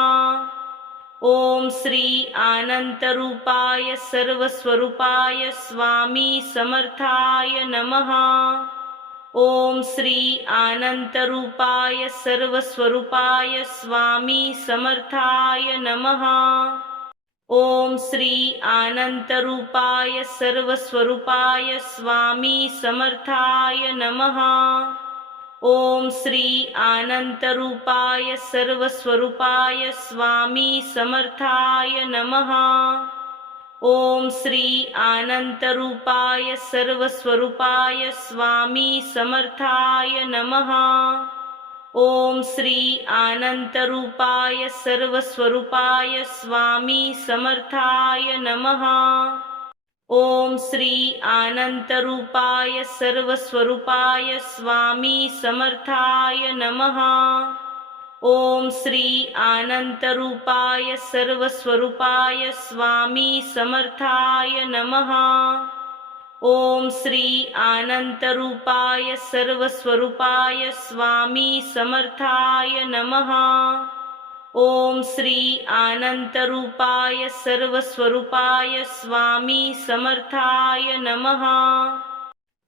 ओम श्री अनंतरूपाय सर्वस्वरूपाय स्वामी समर्थाय नमः। ओम श्री अनंतरूपाय सर्वस्वरूपाय स्वामी समर्थाय नमः। ओम श्री अनंतरूपाय सर्वस्वरूपाय स्वामी समर्थाय नमः। ओम श्री अनंतरूपाय सर्वस्वरूपाय स्वामी समर्थाय नमः। ओम श्री अनंतरूपाय सर्वस्वरूपाय स्वामी समर्थाय नमः। ओम श्री अनंतरूपाय सर्वस्वरूपाय स्वामी समर्थाय नमः। ओम श्री अनंतरूपाय सर्वस्वरूपाय स्वामी समर्थाय नमः। ओम श्री अनंतरूपाय सर्वस्वरूपाय स्वामी समर्थाय नमः। ओम श्री अनंतरूपाय सर्वस्वरूपाय स्वामी समर्थाय नमः। ओम श्री अनंतरूपाय सर्वस्वरूपाय स्वामी समर्थाय नमः।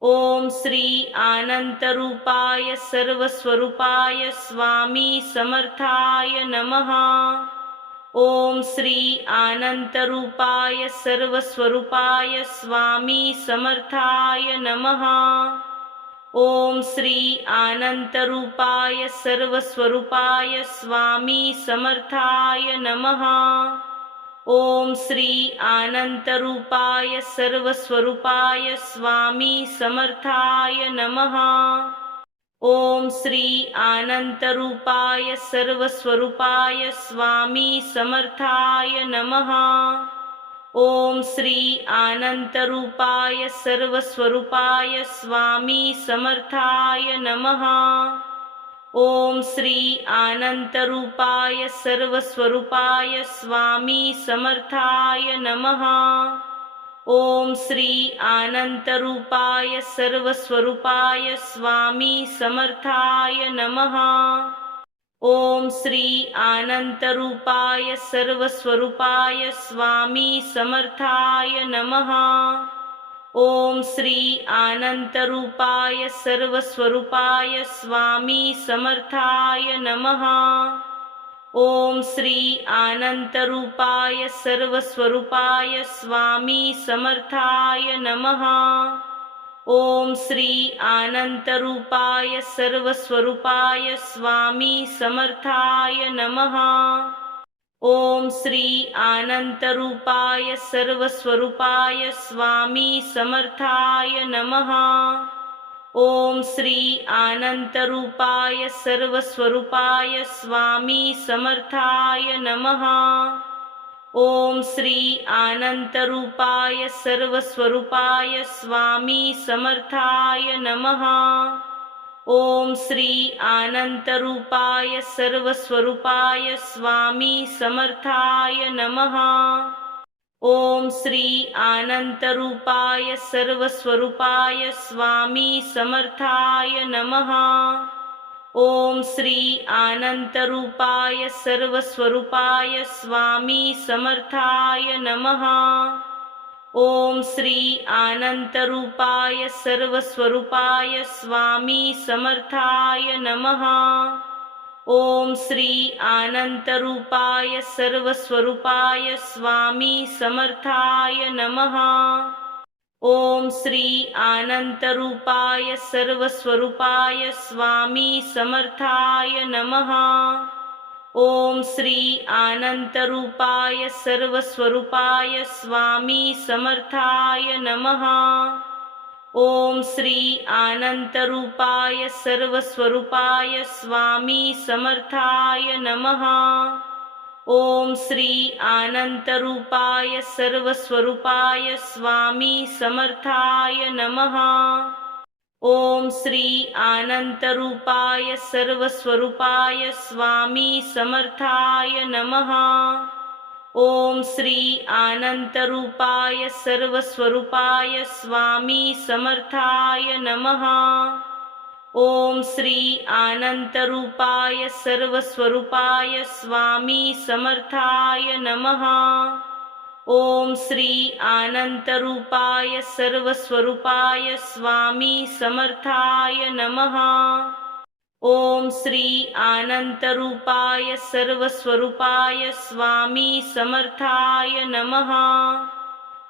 ओम श्री अनंतरूपाय सर्वस्वरूपाय स्वामी समर्थाय नमः। ओम श्री अनंतरूपाय सर्वस्वरूपाय स्वामी समर्थाय नमः। ओम श्री अनंतरूपाय सर्वस्वरूपाय स्वामी समर्थाय नमः। ओम श्री अनंतरूपाय सर्वस्वरूपाय स्वामी समर्थाय नमः। ओम श्री अनंतरूपाय सर्वस्वरूपाय स्वामी समर्थाय नमः। ओम श्री अनंतरूपाय सर्वस्वरूपाय स्वामी समर्थाय नमः। ओम श्री अनंतरूपाय सर्वस्वरूपाय स्वामी समर्थाय नमः। ओम श्री अनंतरूपाय सर्वस्वरूपाय स्वामी समर्थाय नमः। ओम श्री अनंतरूपाय सर्वस्वरूपाय स्वामी समर्थाय नमः। ओम श्री अनंतरूपाय सर्वस्वरूपाय स्वामी समर्थाय नमः। ओम श्री अनंतरूपाय सर्वस्वरूपाय स्वामी समर्थाय नमः। ओम श्री अनंतरूपाय सर्वस्वरूपाय स्वामी समर्थाय नमः। ओम श्री अनंतरूपाय सर्वस्वरूपाय स्वामी समर्थाय नमः। ओम श्री अनंतरूपाय सर्वस्वरूपाय स्वामी समर्थाय नमः। ओम श्री अनंतरूपाय सर्वस्वरूपाय स्वामी समर्थाय नमः। ओम श्री अनंतरूपाय सर्वस्वरूपाय स्वामी समर्थाय नमः। ओम श्री अनंतरूपाय सर्वस्वरूपाय स्वामी समर्थाय नमः। ओम श्री अनंतरूपाय सर्वस्वरूपाय स्वामी समर्थाय नमः। ओम श्री अनंतरूपाय सर्वस्वरूपाय स्वामी समर्थाय नमः। ओम श्री अनंतरूपाय सर्वस्वरूपाय स्वामी समर्थाय नमः। ओम श्री अनंतरूपाय सर्वस्वरूपाय स्वामी समर्थाय नमः। ओम श्री अनंतरूपाय सर्वस्वरूपाय स्वामी समर्थाय नमः। ओम श्री अनंतरूपाय सर्वस्वरूपाय स्वामी समर्थाय नमः। ओम श्री अनंतरूपाय सर्वस्वरूपाय स्वामी समर्थाय नमः। ओम श्री अनंतरूपाय सर्वस्वरूपाय स्वामी समर्थाय नमः। ओम श्री अनंतरूपाय सर्वस्वरूपाय स्वामी समर्थाय नमः। ओम श्री अनंतरूपाय सर्वस्वरूपाय स्वामी समर्थाय नमः। ओम श्री अनंतरूपाय सर्वस्वरूपाय स्वामी समर्थाय नमः। ओम श्री अनंतरूपाय सर्वस्वरूपाय स्वामी समर्थाय नमः।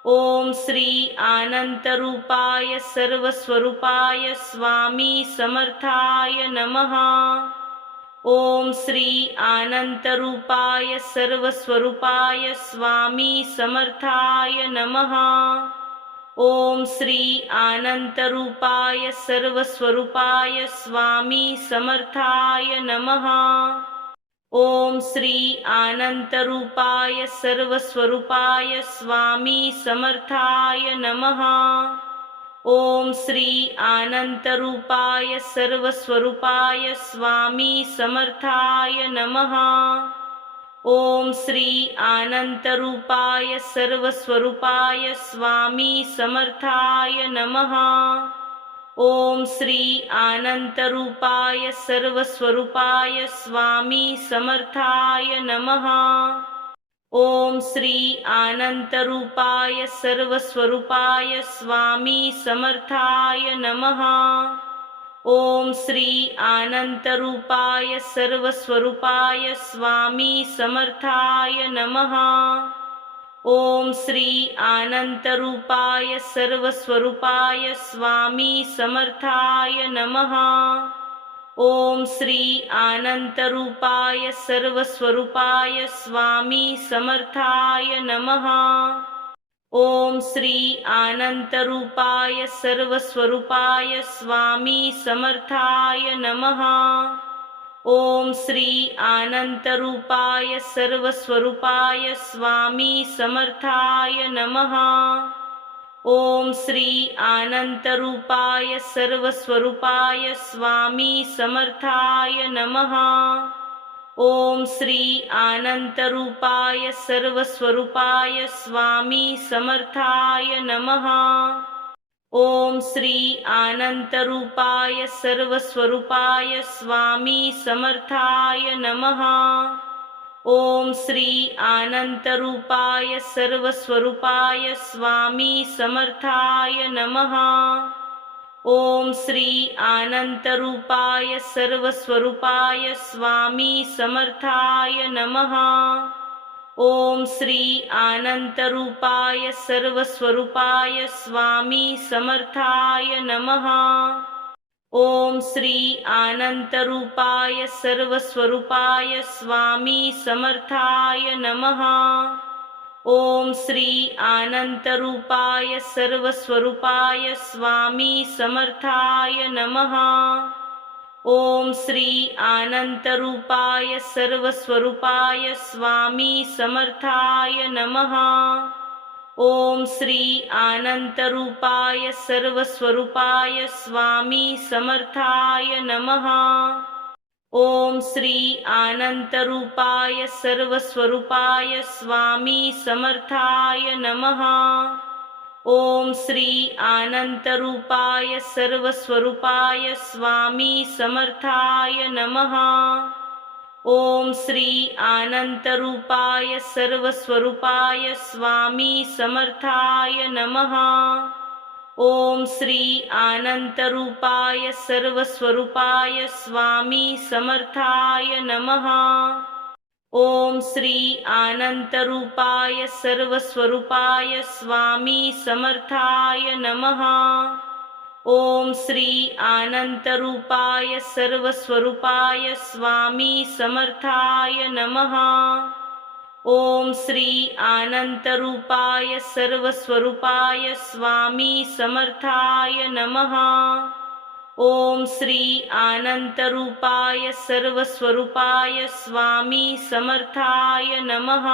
ओम श्री अनंतरूपाय सर्वस्वरूपाय स्वामी समर्थाय नमः। ओम श्री अनंतरूपाय सर्वस्वरूपाय स्वामी समर्थाय नमः। ओम श्री अनंतरूपाय सर्वस्वरूपाय स्वामी समर्थाय नमः। ओम श्री अनंतरूपाय सर्वस्वरूपाय स्वामी समर्थाय नमः। ओम श्री अनंतरूपाय सर्वस्वरूपाय स्वामी समर्थाय नमः। ओम श्री अनंतरूपाय सर्वस्वरूपाय स्वामी समर्थाय नमः। ओम श्री अनंतरूपाय सर्वस्वरूपाय स्वामी समर्थाय नमः। ओम श्री अनंतरूपाय सर्वस्वरूपाय स्वामी समर्थाय नमः। ओम श्री अनंतरूपाय सर्वस्वरूपाय स्वामी समर्थाय नमः। ओम श्री अनंतरूपाय सर्वस्वरूपाय स्वामी समर्थाय नमः। ओम श्री अनंतरूपाय सर्वस्वरूपाय स्वामी समर्थाय नमः। ओम श्री अनंतरूपाय सर्वस्वरूपाय स्वामी समर्थाय नमः। ओम श्री अनंतरूपाय सर्वस्वरूपाय स्वामी समर्थाय नमः। ओम श्री अनंतरूपाय सर्वस्वरूपाय स्वामी समर्थाय नमः। ओम श्री अनंतरूपाय सर्वस्वरूपाय स्वामी समर्थाय नमः। ओम श्री अनंतरूपाय सर्वस्वरूपाय स्वामी समर्थाय नमः। ओम श्री अनंतरूपाय सर्वस्वरूपाय स्वामी समर्थाय नमः। ओम श्री अनंतरूपाय सर्वस्वरूपाय स्वामी समर्थाय नमः। ओम श्री अनंतरूपाय सर्वस्वरूपाय स्वामी समर्थाय नमः। ओम श्री अनंतरूपाय सर्वस्वरूपाय स्वामी समर्थाय नमः। ओम श्री अनंतरूपाय सर्वस्वरूपाय स्वामी समर्थाय नमः। ओम श्री अनंतरूपाय सर्वस्वरूपाय स्वामी समर्थाय नमः। ओम श्री अनंतरूपाय सर्वस्वरूपाय स्वामी समर्थाय नमः। ओम श्री अनंतरूपाय सर्वस्वरूपाय स्वामी समर्थाय नमः। ओम श्री अनंतरूपाय सर्वस्वरूपाय स्वामी समर्थाय नमः। ओम श्री अनंतरूपाय सर्वस्वरूपाय स्वामी समर्थाय नमः। ओम श्री अनंतरूपाय सर्वस्वरूपाय स्वामी समर्थाय नमः। ओम श्री अनंतरूपाय सर्वस्वरूपाय स्वामी समर्थाय नमः। ओम श्री अनंतरूपाय सर्वस्वरूपाय स्वामी समर्थाय नमः। ओम श्री अनंतरूपाय सर्वस्वरूपाय स्वामी समर्थाय नमः। ओम श्री अनंतरूपाय सर्वस्वरूपाय स्वामी समर्थाय नमः।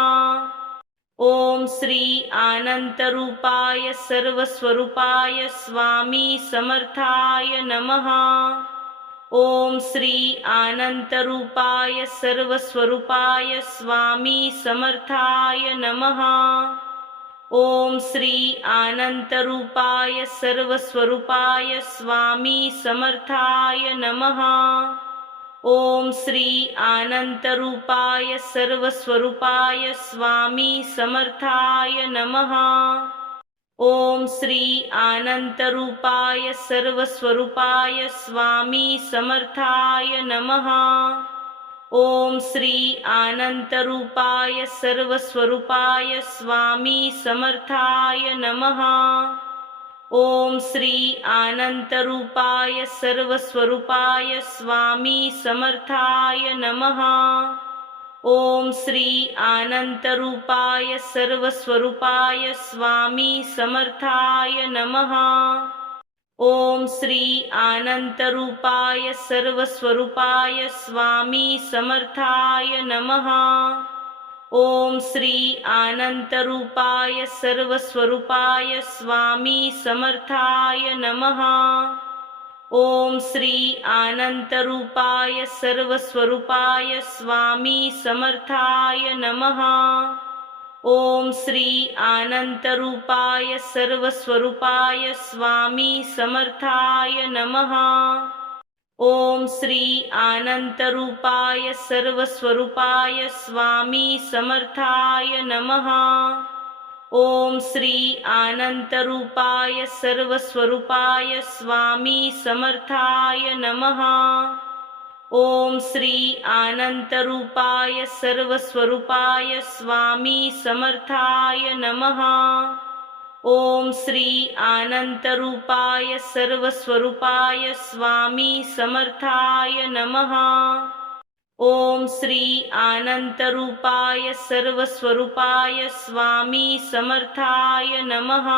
ओम श्री अनंतरूपाय सर्वस्वरूपाय स्वामी समर्थाय नमः। ओम श्री अनंतरूपाय सर्वस्वरूपाय स्वामी समर्थाय नमः। ओम श्री अनंतरूपाय सर्वस्वरूपाय स्वामी समर्थाय नमः। ओम श्री अनंतरूपाय सर्वस्वरूपाय स्वामी समर्थाय नमः। ओम श्री अनंतरूपाय सर्वस्वरूपाय स्वामी समर्थाय नमः। ओम श्री अनंतरूपाय सर्वस्वरूपाय स्वामी समर्थाय नमः। ओम श्री अनंतरूपाय सर्वस्वरूपाय स्वामी समर्थाय नमः। ओम श्री अनंतरूपाय सर्वस्वरूपाय स्वामी समर्थाय नमः। ओम श्री अनंतरूपाय सर्वस्वरूपाय स्वामी समर्थाय नमः। ओम श्री अनंतरूपाय सर्वस्वरूपाय स्वामी समर्थाय नमः। ओम श्री अनंतरूपाय सर्वस्वरूपाय स्वामी समर्थाय नमः। ओम श्री अनंतरूपाय सर्वस्वरूपाय स्वामी समर्थाय नमः। ओम श्री अनंतरूपाय सर्वस्वरूपाय स्वामी समर्थाय नमः। ओम श्री अनंतरूपाय सर्वस्वरूपाय स्वामी समर्थाय नमः। ओम श्री अनंतरूपाय सर्वस्वरूपाय स्वामी समर्थाय नमः। ओम श्री अनंतरूपाय सर्वस्वरूपाय स्वामी समर्थाय नमः। ओम श्री अनंतरूपाय सर्वस्वरूपाय स्वामी समर्थाय नमः।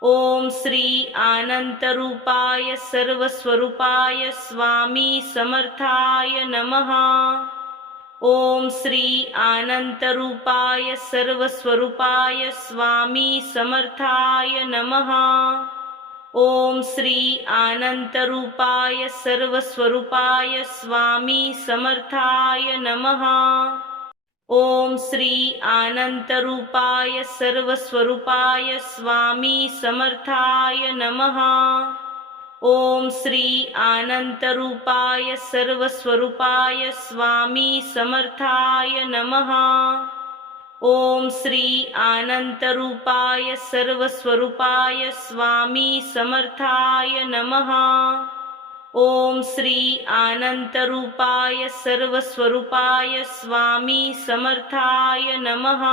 ओम श्री अनंतरूपाय सर्वस्वरूपाय स्वामी समर्थाय नमः। ओम श्री अनंतरूपाय सर्वस्वरूपाय स्वामी समर्थाय नमः। ओम श्री अनंतरूपाय सर्वस्वरूपाय स्वामी समर्थाय नमः। ओम श्री अनंतरूपाय सर्वस्वरूपाय स्वामी समर्थाय नमः। ओम श्री अनंतरूपाय सर्वस्वरूपाय स्वामी समर्थाय नमः। ओम श्री अनंतरूपाय सर्वस्वरूपाय स्वामी समर्थाय नमः। ओम श्री अनंतरूपाय सर्वस्वरूपाय स्वामी समर्थाय नमः।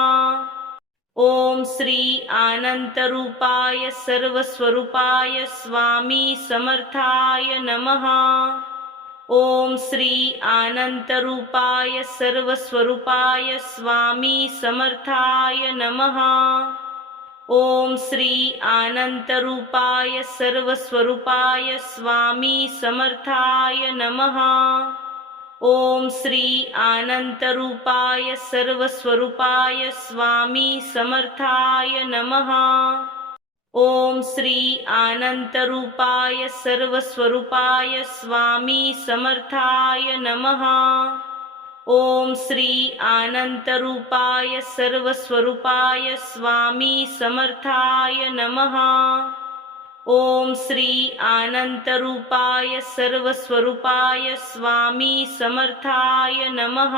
ओम श्री अनंतरूपाय सर्वस्वरूपाय स्वामी समर्थाय नमः। ओम श्री अनंतरूपाय सर्वस्वरूपाय स्वामी समर्थाय नमः। ओम श्री अनंतरूपाय सर्वस्वरूपाय स्वामी समर्थाय नमः। ओम श्री अनंतरूपाय सर्वस्वरूपाय स्वामी समर्थाय नमः। ओम श्री अनंतरूपाय सर्वस्वरूपाय स्वामी समर्थाय नमः। ओम श्री अनंतरूपाय सर्वस्वरूपाय स्वामी समर्थाय नमः। ओम श्री अनंतरूपाय सर्वस्वरूपाय स्वामी समर्थाय नमः।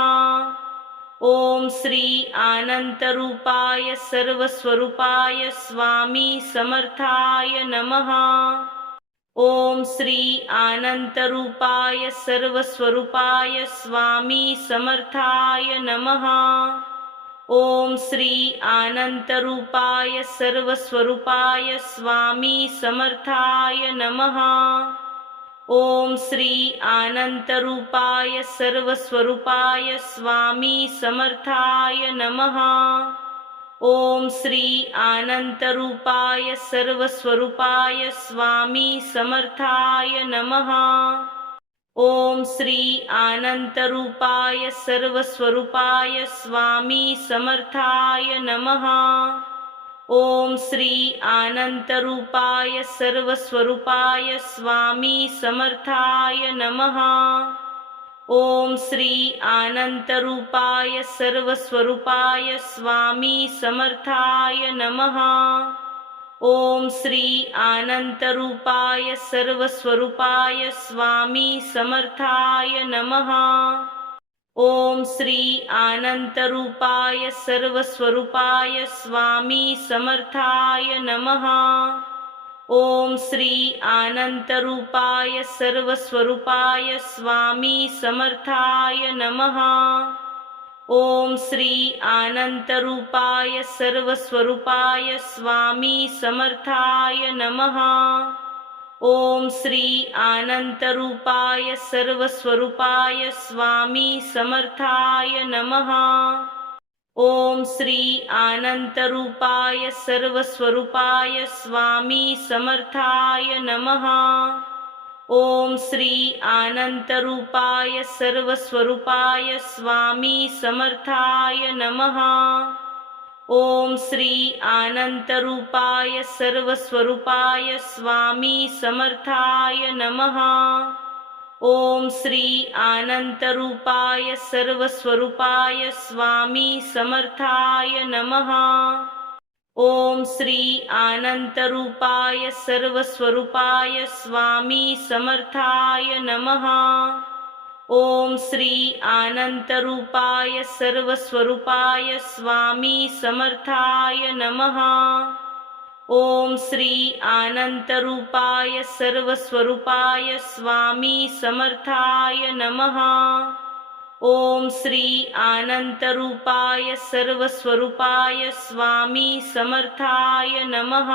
ओम श्री अनंतरूपाय सर्वस्वरूपाय स्वामी समर्थाय नमः। ओम श्री अनंतरूपाय सर्वस्वरूपाय स्वामी समर्थाय नमः। ओम श्री अनंतरूपाय सर्वस्वरूपाय स्वामी समर्थाय नमः। ओम श्री अनंतरूपाय सर्वस्वरूपाय स्वामी समर्थाय नमः। ओम श्री अनंतरूपाय सर्वस्वरूपाय स्वामी समर्थाय नमः। ओम श्री अनंतरूपाय सर्वस्वरूपाय स्वामी समर्थाय नमः। ओम श्री अनंतरूपाय सर्वस्वरूपाय स्वामी समर्थाय नमः। ओम श्री अनंतरूपाय सर्वस्वरूपाय स्वामी समर्थाय नमः। ओम श्री अनंतरूपाय सर्वस्वरूपाय स्वामी समर्थाय नमः। ओम श्री अनंतरूपाय सर्वस्वरूपाय स्वामी समर्थाय नमः। ओम श्री अनंतरूपाय सर्वस्वरूपाय स्वामी समर्थाय नमः। ओम श्री अनंतरूपाय सर्वस्वरूपाय स्वामी समर्थाय नमः। ओम श्री अनंतरूपाय सर्वस्वरूपाय स्वामी समर्थाय नमः। ओम श्री अनंतरूपाय सर्वस्वरूपाय स्वामी समर्थाय नमः। ओम श्री अनंतरूपाय सर्वस्वरूपाय स्वामी समर्थाय नमः। ओम श्री अनंतरूपाय सर्वस्वरूपाय स्वामी समर्थाय नमः। ओम श्री अनंतरूपाय सर्वस्वरूपाय स्वामी समर्थाय नमः। ओम श्री अनंतरूपाय सर्वस्वरूपाय स्वामी समर्थाय नमः। ओम श्री अनंतरूपाय सर्वस्वरूपाय स्वामी समर्थाय नमः। ओम श्री अनंतरूपाय सर्वस्वरूपाय स्वामी समर्थाय नमः। ओम श्री अनंतरूपाय सर्वस्वरूपाय स्वामी समर्थाय नमः।